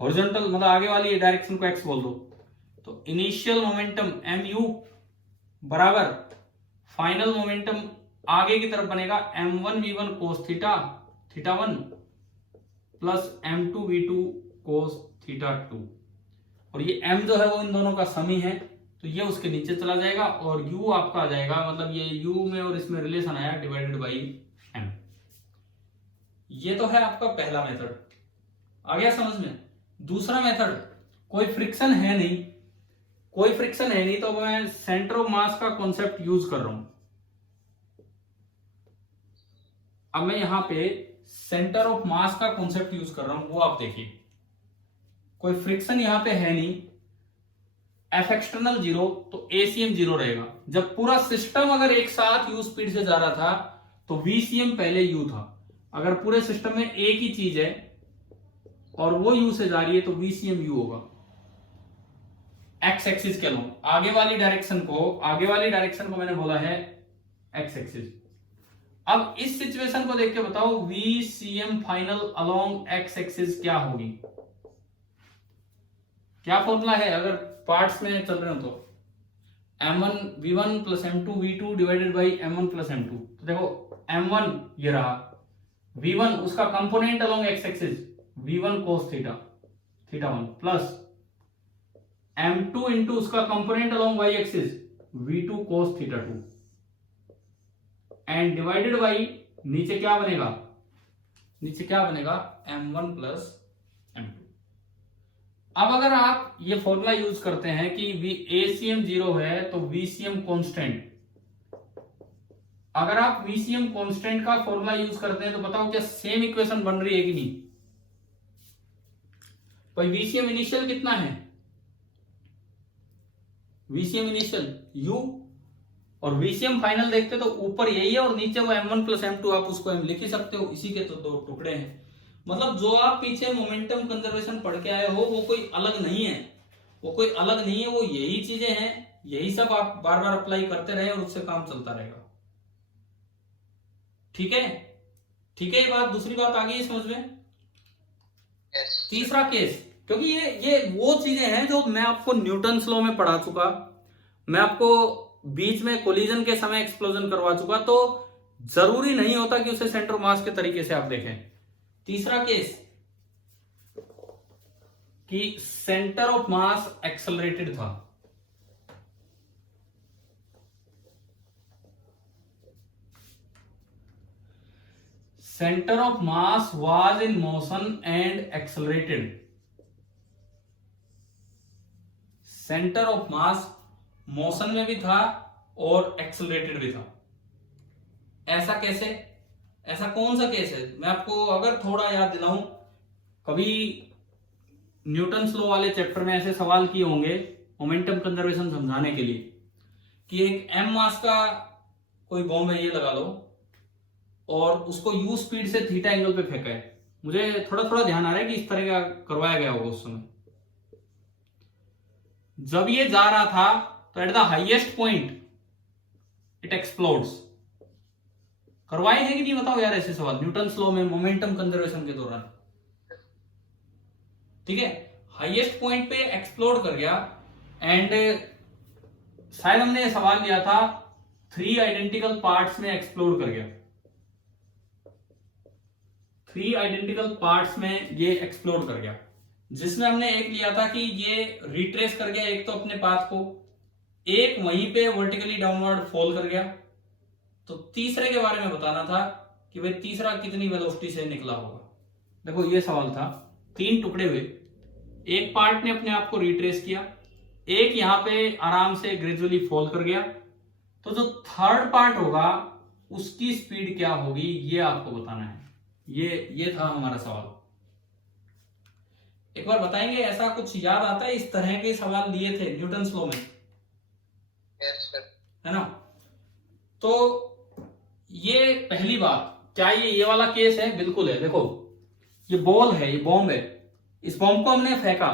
हॉरिजॉन्टल मतलब आगे वाली डायरेक्शन को एक्स बोल दो, तो इनिशियल मोमेंटम mu बराबर फाइनल मोमेंटम आगे की तरफ बनेगा m1v1 cos theta theta 1 plus m2v2 cos theta 2, और ये m जो है वो इन दोनों का सम ही है, तो ये उसके नीचे चला जाएगा और u आपका आ जाएगा, मतलब ये u में और इसमें रिलेशन आया डिवाइडेड बाई m। ये तो है आपका पहला मेथड, आ गया समझ में। दूसरा मेथड, कोई फ्रिक्शन है नहीं, कोई फ्रिक्शन है नहीं, तो मैं सेंटर ऑफ मास का कॉन्सेप्ट यूज कर रहा हूं। अब मैं यहां पे सेंटर ऑफ मास का कॉन्सेप्ट यूज कर रहा हूं, वो आप देखिए। कोई फ्रिक्शन यहां पे है नहीं, एफ एक्सटर्नल 0, तो एसीएम 0 रहेगा। जब पूरा सिस्टम अगर एक साथ यू स्पीड से जा रहा था तो वीसीएम पहले यू था। अगर पूरे सिस्टम में एक ही चीज है और वो यू से जा रही है तो वीसीएम यू होगा एक्स एक्सिस के अलोंग। आगे वाली डायरेक्शन को मैंने बोला है एक्स एक्सिस। अब इस सिचुएशन को देख के बताओ VCM final along x axis क्या होगी, क्या फॉर्मूला है अगर पार्ट्स में चल रहे हो तो m1 v1 plus m2 v2 divided by m1 plus m2। तो देखो m1 ये रहा, v1 उसका component along x axis v1 cos theta theta 1 plus m2 into उसका component along y axis v2 cos theta 2 and divided by नीचे क्या बनेगा, m1 प्लस m2। अब अगर आप ये फॉर्मूला यूज करते हैं कि एसीएम 0 है तो वीसीएम कांस्टेंट, अगर आप वीसीएम कांस्टेंट का फॉर्मूला यूज करते हैं तो बताओ क्या सेम इक्वेशन बन रही है कि नहीं। भाई वीसीएम इनिशियल कितना है, वीसीएम इनिशियल u, और वीसीएम फाइनल देखते तो ऊपर यही है और नीचे वो m1 प्लस m2, आप उसको m लिख ही सकते हो, इसी के तो दो टुकड़े हैं। मतलब जो आप पीछे मोमेंटम कंजर्वेशन पढ़ के आए हो वो कोई अलग नहीं है, वो यही चीजें हैं, यही सब आप बार बार अप्लाई करते रहे और उससे काम चलता रहेगा। ठीक है ये बात। दूसरी बात आ गई समझ में। तीसरा केस, क्योंकि ये वो चीजें हैं जो मैं आपको न्यूटन्स लॉ में पढ़ा चुका, मैं आपको बीच में कोलिजन के समय एक्सप्लोजन करवा चुका, तो जरूरी नहीं होता कि उसे सेंटर ऑफ मास के तरीके से आप देखें। तीसरा केस कि सेंटर ऑफ मास एक्सेलरेटेड था, centre of mass was in motion and accelerated. Centre of mass motion में भी था और एक्सेलरेटेड भी था। ऐसा कैसे, ऐसा कौन सा केस है, मैं आपको अगर थोड़ा याद दिलाऊं, कभी न्यूटन्स लॉ वाले चैप्टर में ऐसे सवाल किए होंगे मोमेंटम कंजर्वेशन समझाने के लिए कि एक m मास का कोई बॉम्ब है, ये लगा लो, और उसको u स्पीड से थीटा एंगल पे फेंका है। मुझे थोड़ा थोड़ा ध्यान आ रहा है कि इस तरह का करवाया गया होगा उस समय। जब ये जा रहा था तो at the highest point it explodes. करवाए हैं कि नहीं बताओ यार ऐसे सवाल न्यूटन्स लॉ में मोमेंटम कंजर्वेशन के दौरान। ठीक है, हाईएस्ट पॉइंट पे एक्सप्लोड कर गया एंड शायद हमने ये सवाल लिया था 3 आइडेंटिकल पार्ट्स में एक्सप्लोड कर गया, 3 आइडेंटिकल पार्ट्स में ये एक्सप्लोड कर गया, जिसमें हमने एक लिया था कि ये रिट्रेस कर गया एक तो अपने पाथ को, एक वहीं पे वर्टिकली डाउनवर्ड फॉल कर गया। तो तीसरे के बारे में बताना था कि भाई तीसरा कितनी वेलोसिटी से निकला होगा। देखो ये सवाल था, 3 टुकड़े हुए, एक पार्ट ने अपने आप को रिट्रेस किया, एक यहां पे आराम से ग्रेजुअली फॉल कर गया, तो जो थर्ड पार्ट होगा उसकी स्पीड क्या होगी ये आपको बताना है। ये था हमारा सवाल। एक बार बताएंगे, ऐसा कुछ याद आता है इस तरह के सवाल लिए थे न्यूटन्स लॉ में? Yes sir. है ना। तो ये पहली बात, क्या ये वाला केस है? बिल्कुल है। देखो ये बॉल है, ये बॉम्ब है, इस बॉम्ब को हमने फेंका,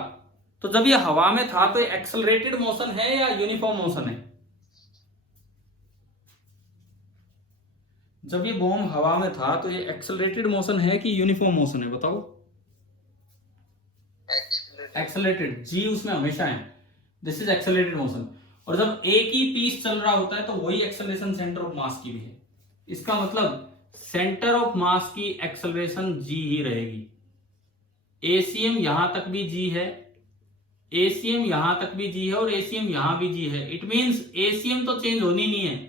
तो जब ये हवा में था तो ये एक्सेलरेटेड मोशन है या यूनिफॉर्म मोशन है? जब ये बॉम्ब हवा में था तो ये एक्सेलरेटेड मोशन है कि यूनिफॉर्म मोशन है? बताओ। एक्सेलरेटेड। जी उसमें हमेशा है। This is accelerated motion. और जब एक ही पीस चल रहा होता है तो वही एक्सेलरेशन सेंटर ऑफ मास की भी है। इसका मतलब सेंटर ऑफ मास की एक्सेलरेशन जी ही रहेगी। एसीएम यहां तक भी जी है, एसीएम यहां तक भी जी है और एसीएम यहां भी जी है। इट मींस एसीएम तो चेंज होनी नहीं है।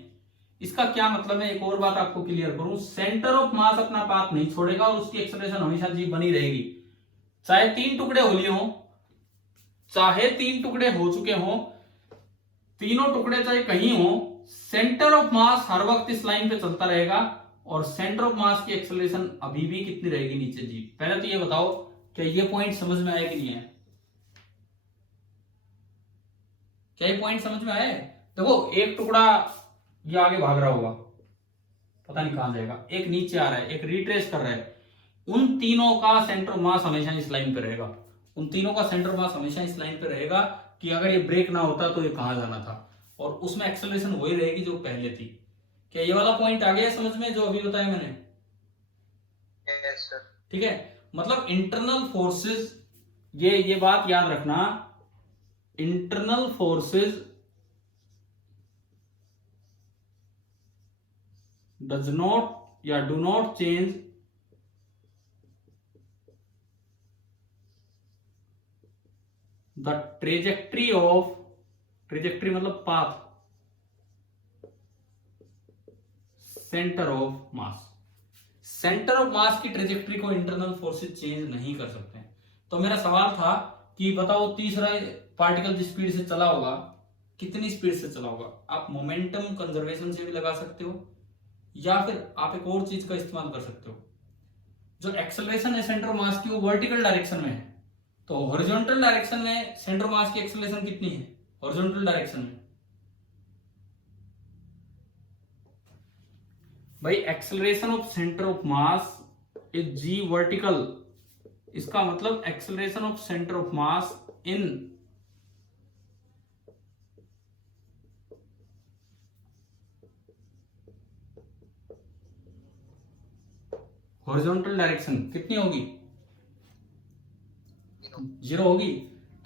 इसका क्या मतलब है, एक और बात आपको क्लियर करूं, सेंटर ऑफ मास अपना पाथ नहीं छोड़ेगा और उसकी एक्सेलरेशन हमेशा जी बनी रहेगी। चाहे 3 टुकड़े हो लिए हों, चाहे 3 टुकड़े हो चुके हों, तीनों टुकड़े चाहे कहीं हो, सेंटर ऑफ मास हर वक्त इस लाइन पे चलता रहेगा और सेंटर ऑफ मास की एक्सेलरेशन अभी भी कितनी रहेगी, नीचे जी। पहले तो ये बताओ क्या ये पॉइंट समझ में आया कि नहीं है? क्या ये पॉइंट समझ में आया? देखो एक टुकड़ा ये आगे भाग रहा होगा, पता नहीं कहां जाएगा, एक नीचे आ रहा है, एक रिट्रेस कर रहा है, उन तीनों का सेंटर ऑफ मास हमेशा इस लाइन पे रहेगा। उन तीनों का सेंटर ऑफ मास हमेशा इस लाइन पे रहेगा कि अगर ये ब्रेक ना होता तो ये कहां जाना था, और उसमें एक्सेलरेशन वही रहेगी जो पहले थी। क्या ये वाला पॉइंट आ गया समझ में जो अभी बताया मैंने? Yes sir. ठीक है, मतलब इंटरनल फोर्सेस, ये बात याद रखना, इंटरनल फोर्सेस डज नॉट या do not change the trajectory of, trajectory मतलब path, centre of mass. Centre of mass की ट्रेजेक्ट्री को इंटरनल फोर्सेस चेंज नहीं कर सकते। तो मेरा सवाल था कि बताओ तीसरा पार्टिकल जिस स्पीड से चला होगा, कितनी स्पीड से चला होगा? आप मोमेंटम कंजर्वेशन से भी लगा सकते हो या फिर आप एक और चीज का इस्तेमाल कर सकते हो। जो एक्सेलरेशन है सेंटर ऑफ मास की वो वर्टिकल डायरेक्शन में है, तो हॉरिजॉन्टल डायरेक्शन में सेंटर ऑफ मास की एक्सेलरेशन कितनी है हॉरिजॉन्टल डायरेक्शन में? भाई acceleration of centre of mass is g vertical. इसका मतलब acceleration of centre of mass in horizontal direction कितनी होगी? 0 होगी।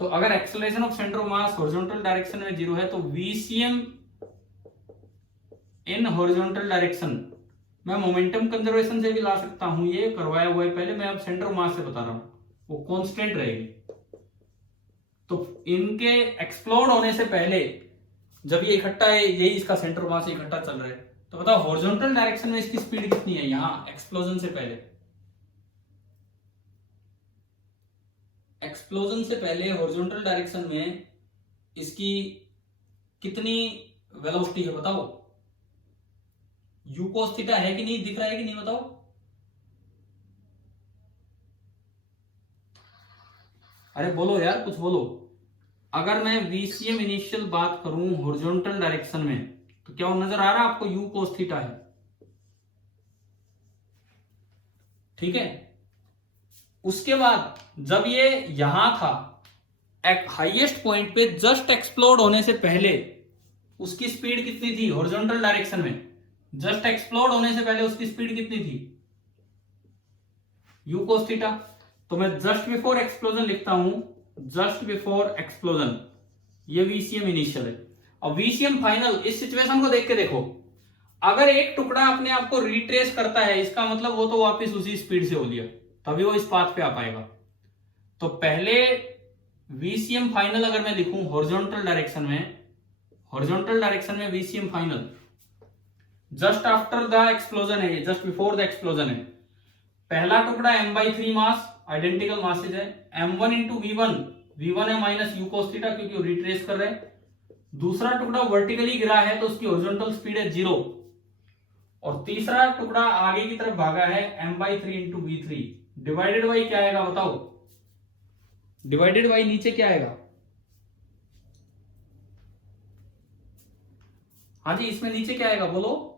तो अगर acceleration of centre of mass horizontal direction में 0 है तो VCM इन हॉरिजॉन्टल डायरेक्शन, मैं मोमेंटम कंजर्वेशन से भी ला सकता हूं, ये करवाया हुआ है पहले, मैं अब सेंटर ऑफ मास से बता रहा हूं, वो कांस्टेंट रहेगी। तो इनके एक्सप्लोड होने से पहले जब ये इकट्ठा है, यही इसका सेंटर ऑफ मास इकट्ठा चल रहा है, तो बताओ हॉरिजॉन्टल डायरेक्शन में इसकी स्पीड कितनी है यहां एक्सप्लोजन से पहले? एक्सप्लोजन से पहले हॉरिजॉन्टल डायरेक्शन में इसकी कितनी वेलोसिटी है बताओ? यू कोस थीटा है कि नहीं, दिख रहा है कि नहीं बताओ? अरे बोलो यार, कुछ बोलो। अगर मैं VCM इनिशियल बात करूं हॉरिजॉन्टल डायरेक्शन में तो क्या वो नजर आ रहा है आपको? यू कोस थीटा है, ठीक है। उसके बाद जब ये यहां था एक हाईएस्ट पॉइंट पे, जस्ट एक्सप्लोड होने से पहले उसकी स्पीड कितनी थी हॉरिजॉन्टल डायरेक्शन में? जस्ट एक्सप्लोड होने से पहले उसकी स्पीड कितनी थी? You cos theta. तो मैं जस्ट बिफोर एक्सप्लोजन लिखता हूं, जस्ट बिफोर एक्सप्लोजन, ये VCM इनिशियल है। और VCM फाइनल, इस सिचुएशन को देख के देखो, अगर एक टुकड़ा अपने आप को रिट्रेस करता है इसका मतलब वो तो वापस उसी स्पीड से हो लिया, तभी वो इस पाथ पे आ पाएगा। तो पहले VCM फाइनल अगर मैं लिखूं हॉरिजॉन्टल डायरेक्शन में, हॉरिजॉन्टल डायरेक्शन में VCM final just after the explosion है, जस्ट बिफोर द एक्सप्लोजन है। पहला टुकड़ा m/3 मास, आइडेंटिकल मासेज है, m1 इंटू V1 है माइनस यू कोस थीटा क्योंकि वो रिट्रेस कर रहे हैं। दूसरा टुकड़ा वर्टिकली गिरा है तो उसकी हॉरिजॉन्टल स्पीड है 0, और तीसरा टुकड़ा आगे की तरफ भागा है m/3 into V3 divided by क्या आएगा बताओ? डिवाइडेड बाई नीचे क्या आएगा? हाँ जी, इसमें नीचे क्या आएगा बोलो?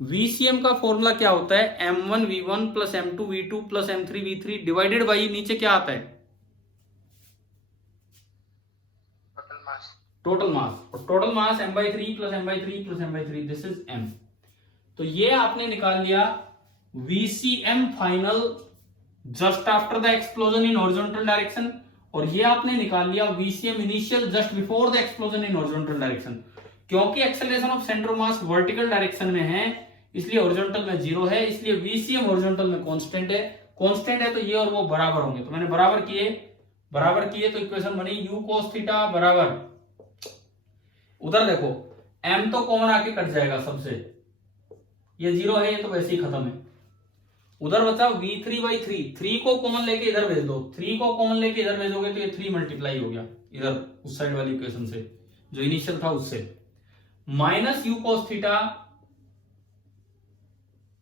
VCM का फॉर्मूला क्या होता है? m1 V1 plus m2 V2 plus m3 V3 divided by नीचे क्या आता है? Total mass. और total mass m/3 plus m/3 plus m/3, this is m। तो ये आपने निकाल लिया VCM final just after the explosion in horizontal direction. और ये आपने निकाल लिया VCM initial just before the explosion in horizontal direction. क्योंकि acceleration of centre of mass vertical direction में है इसलिए हॉरिजॉन्टल में 0 है, इसलिए VCM हॉरिजॉन्टल में कांस्टेंट है। कांस्टेंट है तो ये और वो बराबर होंगे, तो मैंने बराबर किए तो इक्वेशन बनी u cos थीटा बराबर, उधर देखो m तो कॉमन आके कट जाएगा सबसे, ये 0 है, ये तो वैसे ही खत्म है। उधर बचा v3/3, 3 को कॉमन लेके इधर भेज दो, 3 को कॉमन लेके इधर भेजोगे तो ये 3 मल्टीप्लाई हो गया इधर उस साइड वाली इक्वेशन से जो इनिशियल था उससे, minus u cos theta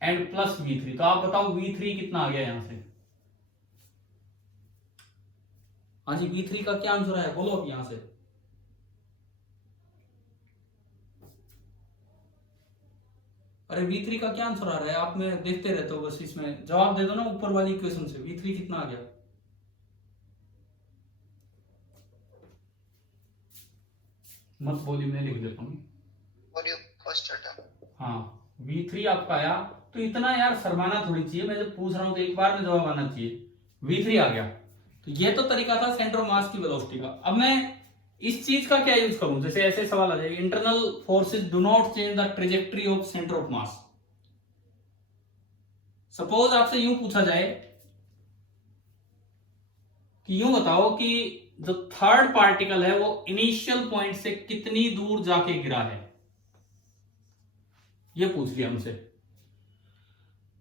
and plus v3। तो आप बताओ v3 कितना आ गया यहां से? हाँ जी, v3 का क्या आंसर है बोलो अब यहां से। अरे v3 का क्या आंसर आ रहा है? आप में देखते रहते हो बस, इसमें जवाब दे दो ना ऊपर वाली इक्वेशन से। v3 कितना आ गया? मत बोली, मैं लिख देता हूँ। हाँ v3 आपका आया, तो इतना यार शर्माना थोड़ी चाहिए, मैं जब पूछ रहा हूं तो एक बार में जवाब आना चाहिए। v3 आ गया, तो ये तो तरीका था सेंटर ऑफ मास की वेलोसिटी का। अब मैं इस चीज का क्या यूज करूं, जैसे ऐसे सवाल आ जाएगा, internal forces do not change the trajectory of centre of mass. Suppose आपसे यूं पूछा जाए कि यूं बताओ कि जो थर्ड पार्टिकल है वो इनिशियल पॉइंट से कितनी दूर जाके गिरा है, ये पूछ लिया हमसे।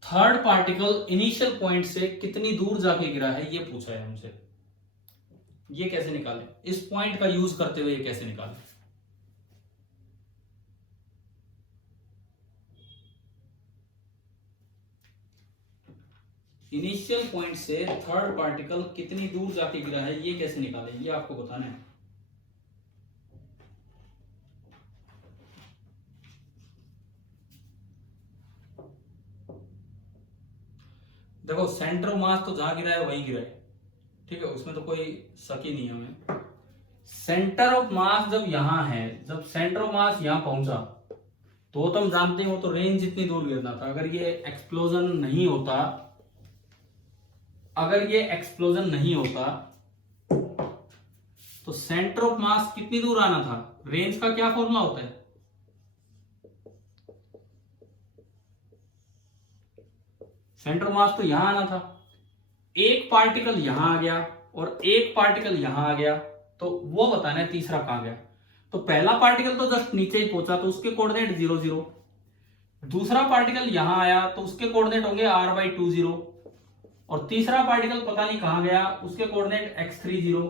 थर्ड पार्टिकल इनिशियल पॉइंट से कितनी दूर जाके गिरा है ये पूछा है हमसे। ये कैसे निकालें, इस पॉइंट का यूज करते हुए ये कैसे निकालें? इनिशियल पॉइंट से थर्ड पार्टिकल कितनी दूर जाके गिरा है ये कैसे निकालें, ये आपको बताना है। देखो सेंटर ऑफ मास तो जहां गिरा है वहीं गिरा है, ठीक है, उसमें तो कोई शक ही नहीं है हमें। सेंटर ऑफ मास जब यहां है, जब सेंटर ऑफ मास यहां पहुंचा तो तुम जानते हो तो रेंज जितनी दूर गिरना था। अगर ये एक्सप्लोजन नहीं होता, अगर ये एक्सप्लोजन नहीं होता तो सेंटर ऑफ मास कितनी दूर आना था? रेंज का क्या फॉर्मूला होता है? सेंटर मास तो यहां आना था, एक पार्टिकल यहां आ गया और एक पार्टिकल यहां आ गया, तो वो बताना है तीसरा कहां गया। तो पहला पार्टिकल तो जस्ट नीचे ही पहुंचा तो उसके कोऑर्डिनेट 0 0, दूसरा पार्टिकल यहां आया तो उसके कोऑर्डिनेट होंगे r/2 0, और तीसरा पार्टिकल पता नहीं कहां गया उसके कोऑर्डिनेट x3 0,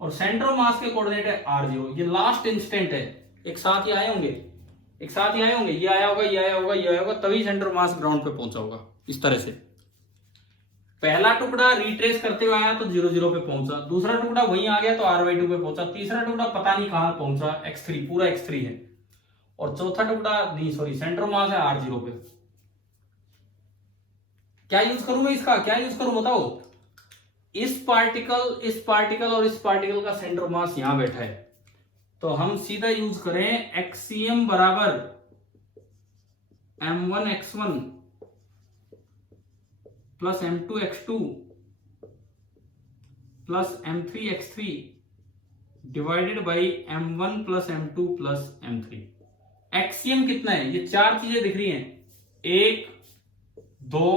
और सेंटर ऑफ मास के कोऑर्डिनेट है r0। ये लास्ट इंस्टेंट है, एक साथ ही आए होंगे, एक साथ ही आए होंगे, ये आया होगा, ये आया होगा, ये आया होगा, तभी सेंटर ऑफ मास ग्राउंड पे पहुंचा होगा। इस तरह से पहला टुकड़ा रिट्रेस करते हुए आया तो 0 0 पे पहुंचा, दूसरा टुकड़ा वहीं आ गया तो r/2 पे पहुंचा, तीसरा टुकड़ा पता नहीं कहां पहुंचा, x3 पूरा x3 है, और चौथा टुकड़ा नहीं, सॉरी, सेंटर ऑफ मास है r0 पे। क्या यूज करूं मैं इसका, क्या यूज करूं बताओ? इस पार्टिकल और इस पार्टिकल का सेंटर ऑफ मास यहां बैठा है, तो हम सीधा यूज करें एक्सीएम बराबर m1x1 plus m2x2 plus m3x3 divided by m1 plus m2 plus m3। एक्सीएम कितना है? ये चार चीजें दिख रही हैं, 1 2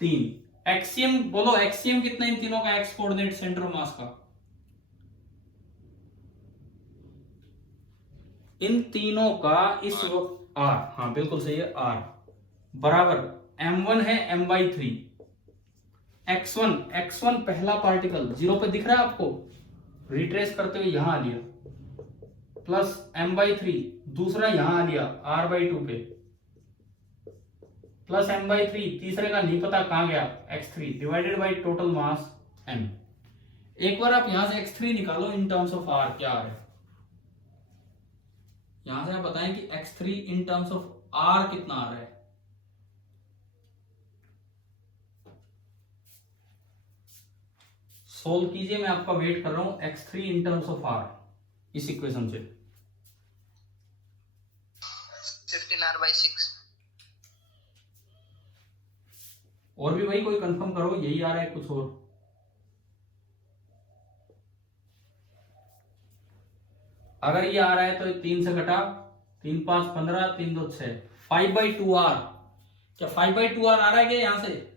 3। एक्सीएम बोलो, एक्सीएम कितना इन तीनों का? एक्स कोऑर्डिनेट सेंटर ऑफ मास का, इन तीनों का इस वक्त r, हाँ बिल्कुल सही है, r बराबर m1 है m/3, x1 पहला पार्टिकल 0 पे दिख रहा है आपको, रिट्रेस करते हुए यहां आ लिया, प्लस m/3 दूसरा यहां आ लिया r/2 पे, प्लस m/3 तीसरे का नहीं पता कहां गया x3 divided by total mass m। एक बार आप यहां से x3 निकालो इन टर्म्स ऑफ r, क्या आ रहा है यहां से? आप बताएं कि x3 in terms of r कितना आ रहा है? सोल्व कीजिए, मैं आपका वेट कर रहा हूं। x3 in terms of r इस इक्वेशन से 15r/6। और भी भाई कोई कंफर्म करो, यही आ रहा है कुछ और? अगर ये आ रहा है तो 3 से घटा, 3 5 15, 3 2 6, 5/2r। क्या 5/2r आ रहा है क्या यहां से?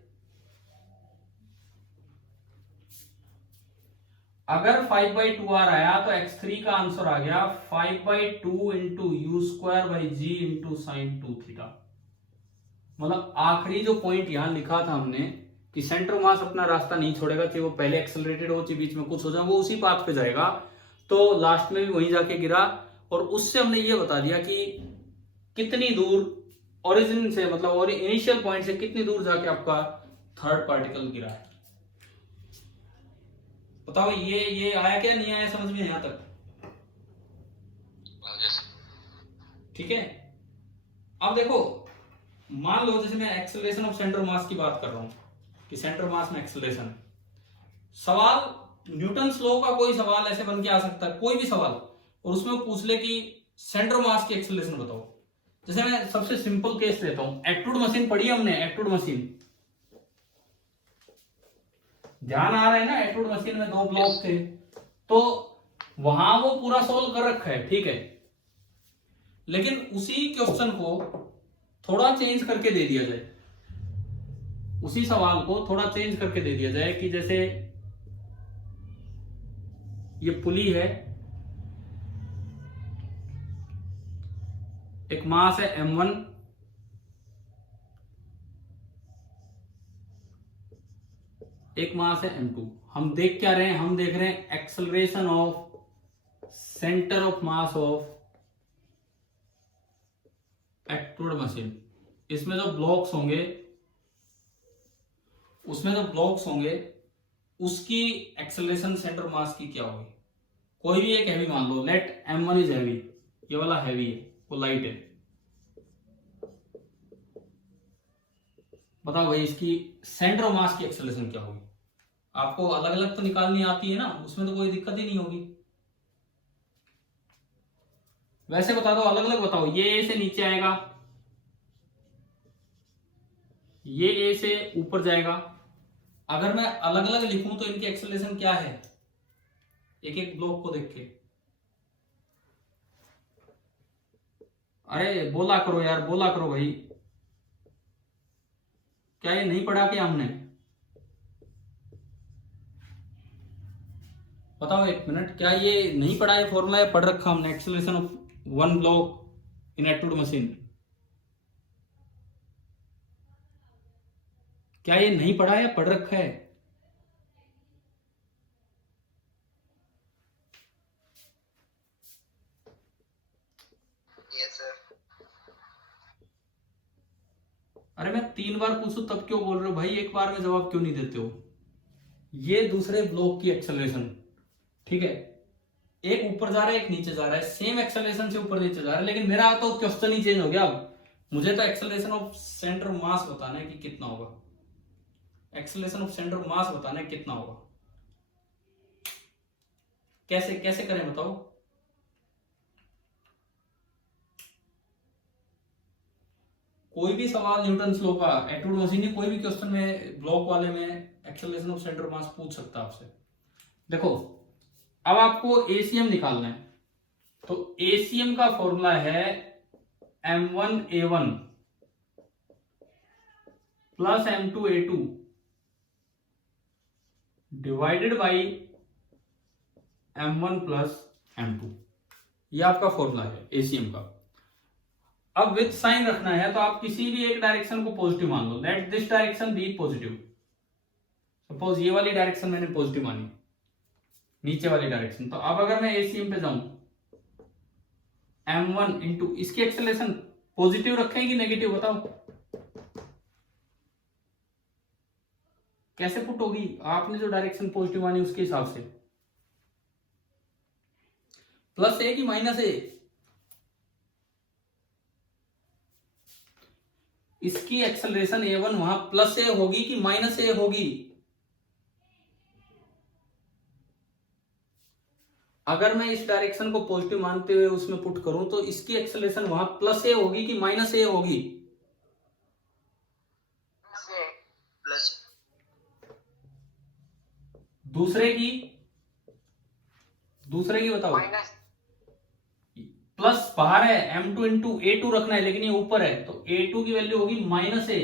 अगर 5/2r आया तो x3 का आंसर आ गया 5/2 into u square by g into sine 2 theta. मतलब आखिरी जो पॉइंट यहां लिखा था हमने कि सेंटर मास अपना रास्ता नहीं छोड़ेगा, चाहे वो पहले एक्सेलरेटेड हो चाहे बीच में कुछ हो जाए, वो उसी पाथ पे जाएगा। तो लास्ट में भी वहीं जाके गिरा, और उससे हमने ये बता दिया कि कितनी दूर ओरिजिन से, मतलब और इनिशियल पॉइंट से कितनी दूर जाके आपका थर्ड पार्टिकल गिरा है। बताओ ये आया क्या, नहीं आया समझ में यहां तक? ठीक है। अब देखो, मान लो जैसे मैं एक्सेलरेशन ऑफ सेंटर मास की बात कर रहा हूं कि सेंटर मास में एक्सेलरेशन है। सवाल न्यूटन्स लॉ का कोई सवाल ऐसे बन के आ सकता है, कोई भी सवाल, और उसमें पूछ ले कि सेंटर मास की एक्सेलरेशन बताओ। जैसे मैं सबसे सिंपल केस लेता हूं, एक्ट्रूड मशीन पढ़ी हमने, एक्ट्रूड मशीन ध्यान आ रहा है ना? एक्ट्रूड मशीन में 2 ब्लॉक थे, तो वहां वो पूरा सोल्व कर रखा है, ठीक है। लेकिन उसी क्वेश्चन को थोड़ा चेंज करके दे दिया जाए, उसी सवाल को थोड़ा चेंज करके दे दिया जाए कि जैसे ये पुली है, एक मास है m1, एक मास है m2। हम देख क्या रहे हैं? हम देख रहे हैं acceleration of centre of mass of एक्ट्रूड मशीन। इसमें जो ब्लॉक्स होंगे, उसकी एक्सेलरेशन सेंटर मास की क्या होगी? कोई भी एक हैवी मान लो, लेट m1 इज हैवी, ये वाला हैवी है, वो लाइट है। बताओ भाई इसकी सेंटर ऑफ मास की एक्सेलरेशन क्या होगी? आपको अलग अलग तो निकालनी आती है ना, उसमें तो कोई दिक्कत ही नहीं होगी। वैसे बता दो, अलग अलग बताओ। ये ए से नीचे आएगा, ये ए से ऊपर जाएगा। अगर मैं अलग अलग लिखूं तो इनकी एक्सेलरेशन क्या है, एक एक ब्लॉक को देख के? अरे बोला करो यार, बोला करो भाई। क्या ये नहीं पढ़ा क्या हमने? बताओ एक मिनट, क्या ये नहीं पढ़ा? ये फॉर्मूला ये पढ़ रखा हमने, acceleration of one block in एक्ट्रूड मशीन। क्या ये नहीं पढ़ा है, पढ़ रखा है? Yes sir. अरे मैं 3 बार पूछूं तब क्यों बोल रहे हो भाई? एक बार में जवाब क्यों नहीं देते हो? ये दूसरे ब्लॉक की एक्सेलरेशन, ठीक है, एक ऊपर जा रहा है एक नीचे जा रहा है, सेम एक्सेलरेशन से ऊपर नीचे जा रहा है, लेकिन मेरा तो क्वेश्चन ही चेंज हो गया। अब मुझे तो एक्सेलरेशन ऑफ सेंटर मास बताना है कि कितना होगा, एक्सेलरेशन ऑफ सेंटर मास बताना है कितना होगा। कैसे कैसे करें बताओ? कोई भी सवाल न्यूटन्स लॉ का, एक्ट्रूड मशीन, कोई भी क्वेश्चन में ब्लॉक वाले में एक्सेलरेशन ऑफ सेंटर मास पूछ सकता है आपसे। देखो अब आपको एसीएम निकालना है, तो एसीएम का फॉर्मूला है m1a1 plus m2a2 divided by m1 plus m2। ये आपका फॉर्मूला है एसीएम का। अब विथ साइन रखना है, तो आप किसी भी एक डायरेक्शन को पॉजिटिव मान लो, let this direction be positive. Suppose ये वाली डायरेक्शन मैंने पॉजिटिव मानी, नीचे वाली डायरेक्शन। तो अब अगर मैं एसीएम पे जाऊं, m1 इंटू इसकी एक्सेलरेशन पॉजिटिव रखें कि नेगेटिव, बताओ कैसे पुट होगी? आपने जो डायरेक्शन पॉजिटिव मानी उसके हिसाब से, प्लस ए कि माइनस ए? इसकी एक्सेलरेशन a1 वहां प्लस ए होगी कि माइनस ए होगी? अगर मैं इस डायरेक्शन को पॉजिटिव मानते हुए उसमें पुट करूं तो इसकी एक्सेलरेशन वहां प्लस ए होगी कि माइनस ए होगी? प्लस। दूसरे की बताओ। माइनस। बाहर है, m2 इंटू a2 रखना है, लेकिन ये ऊपर है, तो a2 की वैल्यू होगी -a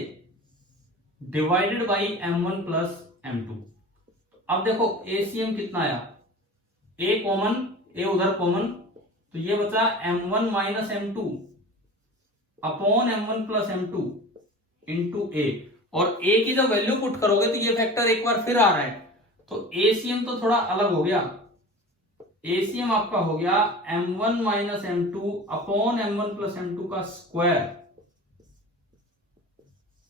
divided by m1 plus m2। अब देखो ACM कितना आया, a कॉमन, a उधर कॉमन, तो ये बचा m1 minus m2 upon m1 plus m2 into a, और a की जब वैल्यू पुट करोगे तो ये फैक्टर एक बार फिर आ रहा है, तो ACM तो थोड़ा अलग हो गया। ACM आपका हो गया m1 minus m2 upon m1 plus m2 का स्क्वायर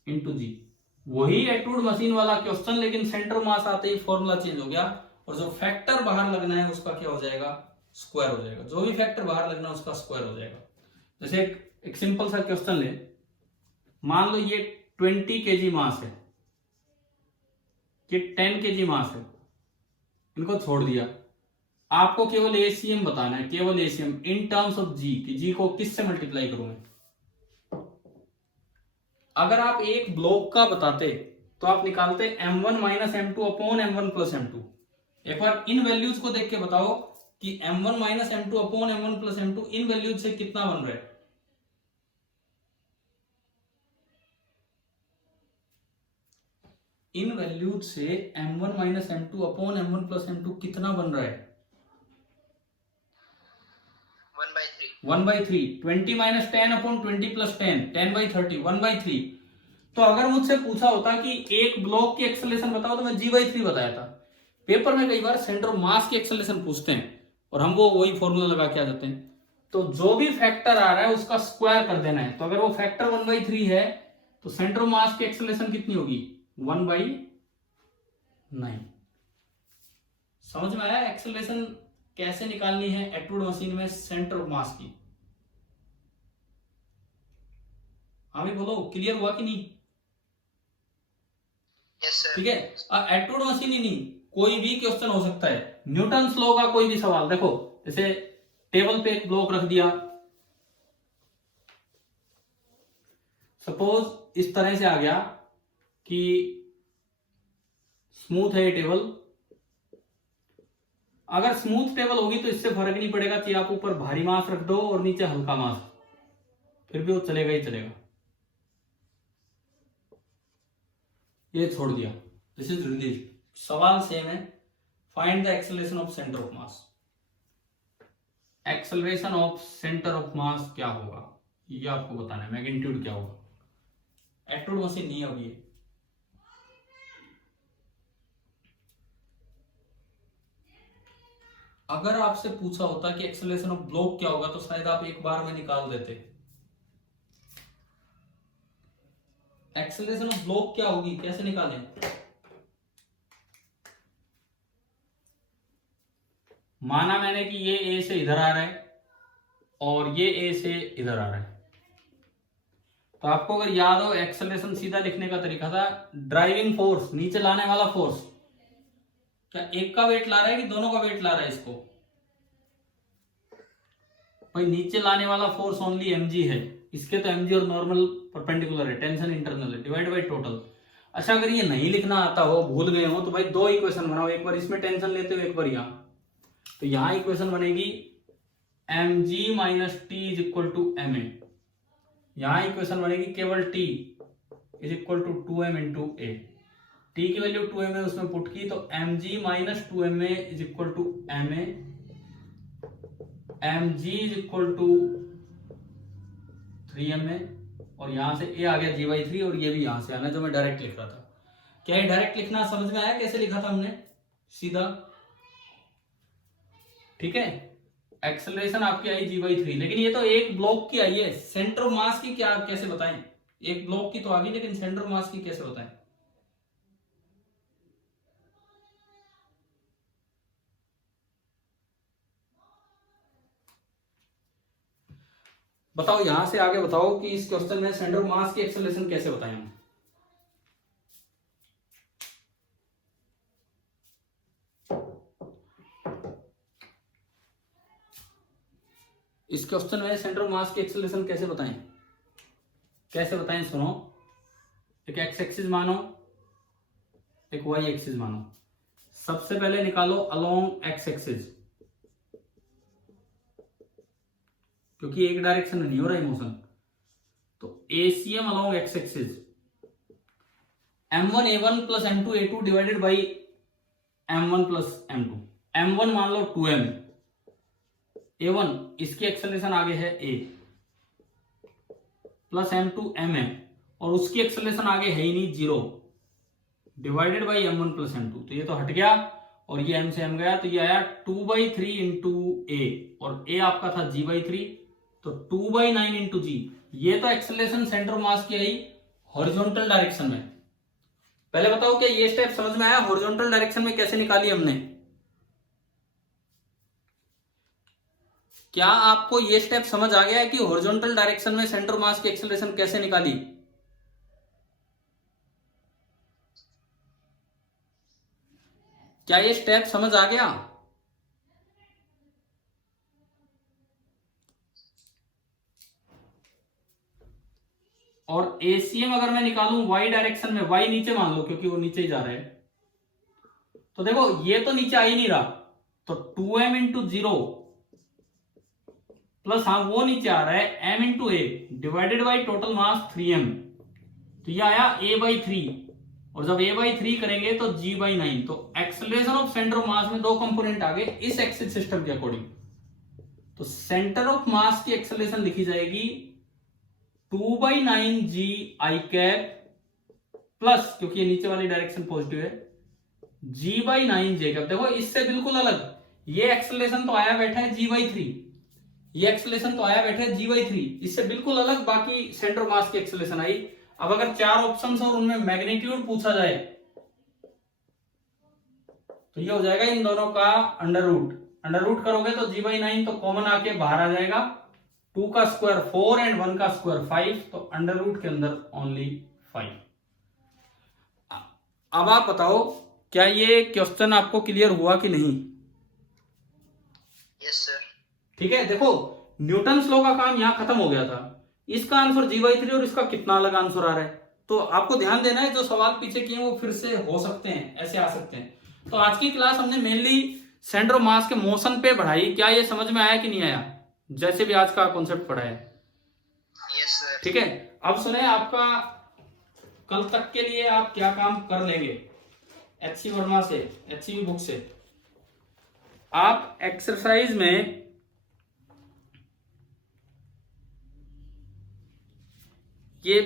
इंटू जी। वही एटवुड मशीन वाला क्वेश्चन, लेकिन सेंटर मास आते ही फॉर्मूला चेंज हो गया, और जो फैक्टर बाहर लगना है उसका क्या हो जाएगा, स्क्वायर हो जाएगा। जो भी फैक्टर बाहर लगना है उसका स्क्वायर हो जाएगा। जैसे एक सिंपल सा क्वेश्चन ले, मान लो ये 20 kg मास है, ये 10 kg मास है, इनको छोड़ दिया, आपको केवल ACM बताना है, केवल ACM इन टर्म्स ऑफ जी, कि जी को किससे मल्टीप्लाई करूंगा। अगर आप एक ब्लॉक का बताते तो आप निकालते m1 minus m2 upon m1 plus m2। एक बार इन वैल्यूज को देख के बताओ कि m1 minus m2 upon m1 plus m2 इन वैल्यूज से कितना बन रहा है। इन वैल्यूज से m1 minus m2 upon m1 plus m2 कितना बन रहा है, 1/3। 20 माइनस 10 अपॉन 20 प्लस 10, 10/30, 1/3। तो अगर मुझसे पूछा होता कि एक ब्लॉक की एक्सेलरेशन बताओ, तो मैं g/3 बताया था। पेपर में कई बार सेंटर मास की एक्सेलरेशन पूछते हैं और हम वो वही फॉर्मूला लगा के आ जाते हैं। तो जो भी फैक्टर आ रहा है उसका स्क्वायर कर देना है। तो अगर वो फैक्टर 1/3 है तो सेंटर मास की एक्सेलरेशन कितनी होगी, 1/9। समझ में आया एक्सेलरेशन कैसे निकालनी है एटवुड मशीन में सेंटर ऑफ मास की। हाँ भी बोलो, क्लियर हुआ कि नहीं। ठीक है, एटवुड मशीन ही नहीं, कोई भी क्वेश्चन हो सकता है, न्यूटन लॉ का कोई भी सवाल। देखो जैसे टेबल पे एक ब्लॉक रख दिया, सपोज इस तरह से आ गया कि स्मूथ है ये टेबल। अगर स्मूथ टेबल होगी तो इससे फर्क नहीं पड़ेगा कि आप ऊपर भारी मास रख दो और नीचे हल्का मास, फिर भी वो चलेगा ही चलेगा। ये छोड़ दिया, दिस इज रिलीज। सवाल सेम है, find the acceleration of centre of mass. Acceleration of centre of मास क्या होगा ये आपको बताना है, मैग्नीट्यूड क्या होगा। एटवुड मशीन नहीं होगी ये। अगर आपसे पूछा होता कि एक्सेलरेशन ऑफ ब्लॉक क्या होगा तो शायद आप एक बार में निकाल देते। एक्सेलरेशन ऑफ ब्लॉक क्या होगी, कैसे निकालें। माना मैंने कि ये ए से इधर आ रहा है और ये ए से इधर आ रहा है, तो आपको अगर याद हो एक्सेलरेशन सीधा लिखने का तरीका था, ड्राइविंग फोर्स, नीचे लाने वाला फोर्स। क्या एक का वेट ला रहा है कि दोनों का वेट ला रहा है इसको, भाई नीचे लाने वाला फोर्स ओनली mg है, इसके तो mg और नॉर्मल परपेंडिकुलर है, टेंशन इंटरनल है, डिवाइड बाय टोटल। अच्छा अगर ये नहीं लिखना आता हो, भूल गए हो, तो भाई दो इक्वेशन बनाओ, एक बार इसमें टेंशन लेते हो, एक बार यहाँ। तो यहां इक्वेशन बनेगी mg minus T is equal to ma। यहां इक्वेशन बनेगी केवल t is equal to 2m into a. T की वैल्यू 2m है, उसमें पुट की, तो mg minus 2ma is equal to ma। mg is equal to 3ma, और यहां से a आ गया g/3, और ये भी यहां से आना जो मैं डायरेक्ट लिख रहा था। क्या ये डायरेक्ट लिखना समझ में आया, कैसे लिखा था हमने सीधा। ठीक है, एक्सेलरेशन आपकी आई g/3, लेकिन ये तो एक ब्लॉक की आई है, सेंटर ऑफ मास की क्या कैसे बताएं। एक ब्लॉक की तो आ गई, लेकिन सेंटर ऑफ मास की कैसे बताएं। बताओ यहां से आगे बताओ कि इस क्वेश्चन में सेंटर ऑफ मास की एक्सेलरेशन कैसे बताएं हम। इस क्वेश्चन में सेंटर ऑफ मास की एक्सेलरेशन कैसे बताएं, कैसे बताएं सुनो। एक एक्स एक्सिस मानो, एक वाई एक्सिस मानो। सबसे पहले निकालो अलोंग एक्स एक्सिस, क्योंकि एक डायरेक्शन में नहीं हो रहा है मोशन। तो ACM along x axis m1a1 plus m2a2 divided by m1 plus m2। m1 मान लो 2m, a1 इसकी एक्सेलरेशन आगे है a प्लस m2 mm और उसकी एक्सेलरेशन आगे है ही नहीं 0 divided by m1 plus m2। तो ये तो हट गया और ये m से m गया, तो ये आया 2/3 इंटू a और a आपका था g/3, तो 2/9 इंटू जी। ये तो एक्सेलरेशन सेंटर मास की आई हॉरिजॉन्टल डायरेक्शन में। पहले बताओ क्या ये स्टेप समझ में आया? हॉरिजॉन्टल डायरेक्शन में कैसे निकाली हमने? क्या आपको ये स्टेप समझ आ गया है कि हॉरिजॉन्टल डायरेक्शन में सेंटर मास की एक्सेलरेशन कैसे निकाली? क्या ये स्टेप समझ आ गया? और ACM अगर मैं निकालूं y डायरेक्शन में, y नीचे मान लो क्योंकि वो नीचे ही जा रहा है, तो देखो ये तो नीचे आ ही नहीं रहा, तो 2m इंटू 0 प्लस हाँ वो नीचे आ रहा है m into A divided by total mass 3m, तो ये आया a/3 और जब a/3 करेंगे तो g/9। तो एक्सेलरेशन ऑफ सेंटर ऑफ मास में दो कंपोनेंट आ गए इस एक्सिस सिस्टम के अकॉर्डिंग। तो सेंटर ऑफ मास की एक्सेलरेशन लिखी जाएगी 2/9 g i कैप प्लस, क्योंकि ये नीचे वाली डायरेक्शन पॉजिटिव है, g/9 j कैप। देखो इससे बिल्कुल अलग, ये एक्सेलरेशन तो आया बैठा है g/3, ये एक्सेलरेशन तो आया बैठा है g/3, इससे बिल्कुल अलग बाकी सेंटर मास की एक्सेलरेशन आई। अब अगर 4 ऑप्शंस और उनमें मैग्नीट्यूड पूछा जाए तो ये हो जाएगा इन दोनों का अंडर रूट करोगे तो g/9 तो कॉमन आके बाहर आ जाएगा, 2 का स्क्वायर 4 एंड 1 का स्क्वायर 5, तो अंडर रूट के अंदर ओनली 5। अब आप बताओ क्या ये क्वेश्चन आपको क्लियर हुआ कि नहीं? Yes sir. ठीक है, देखो न्यूटन लॉ का काम यहां खत्म हो गया था, इसका आंसर g/3 और इसका कितना अलग आंसर आ रहा है। तो आपको ध्यान देना है, जो सवाल पीछे किए वो फिर से हो सकते हैं, ऐसे आ सकते हैं। तो आज की क्लास हमने मेनली सेंटर ऑफ मास के मोशन पे बढ़ाई। क्या ये समझ में आया कि नहीं आया, जैसे भी आज का कॉन्सेप्ट पढ़ा है? Yes sir. ठीक है, अब सुने आपका कल तक के लिए आप क्या काम कर लेंगे HC वर्मा से, HCV बुक से। आप एक्सरसाइज में ये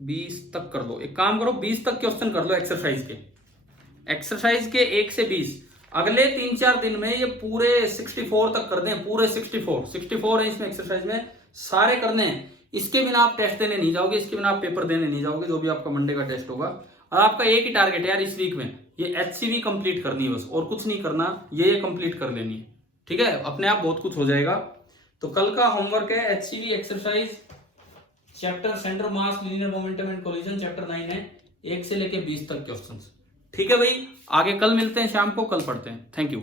20 तक कर लो, एक काम करो 20 तक क्वेश्चन कर लो एक्सरसाइज के 1 से 20। अगले 3-4 दिन में ये पूरे 64 तक कर दें, पूरे 64 है इसमें एक्सरसाइज में, सारे करने हैं। इसके बिना आप टेस्ट देने नहीं जाओगे, इसके बिना आप पेपर देने नहीं जाओगे, जो भी आपका मंडे का टेस्ट होगा। और आपका एक ही टारगेट है यार इस वीक में, ये HCV कंप्लीट करनी है बस, और कुछ नहीं करना, ये कंप्लीट कर लेनी है। ठीक है, अपने आप बहुत कुछ हो जाएगा। तो कल का होमवर्क है HCV exercise chapter centre mass linear momentum and collision, chapter 9 है, 1 से लेके 20 तक क्वेश्चंस। ठीक है भाई, आगे कल मिलते हैं शाम को, कल पढ़ते हैं। Thank you.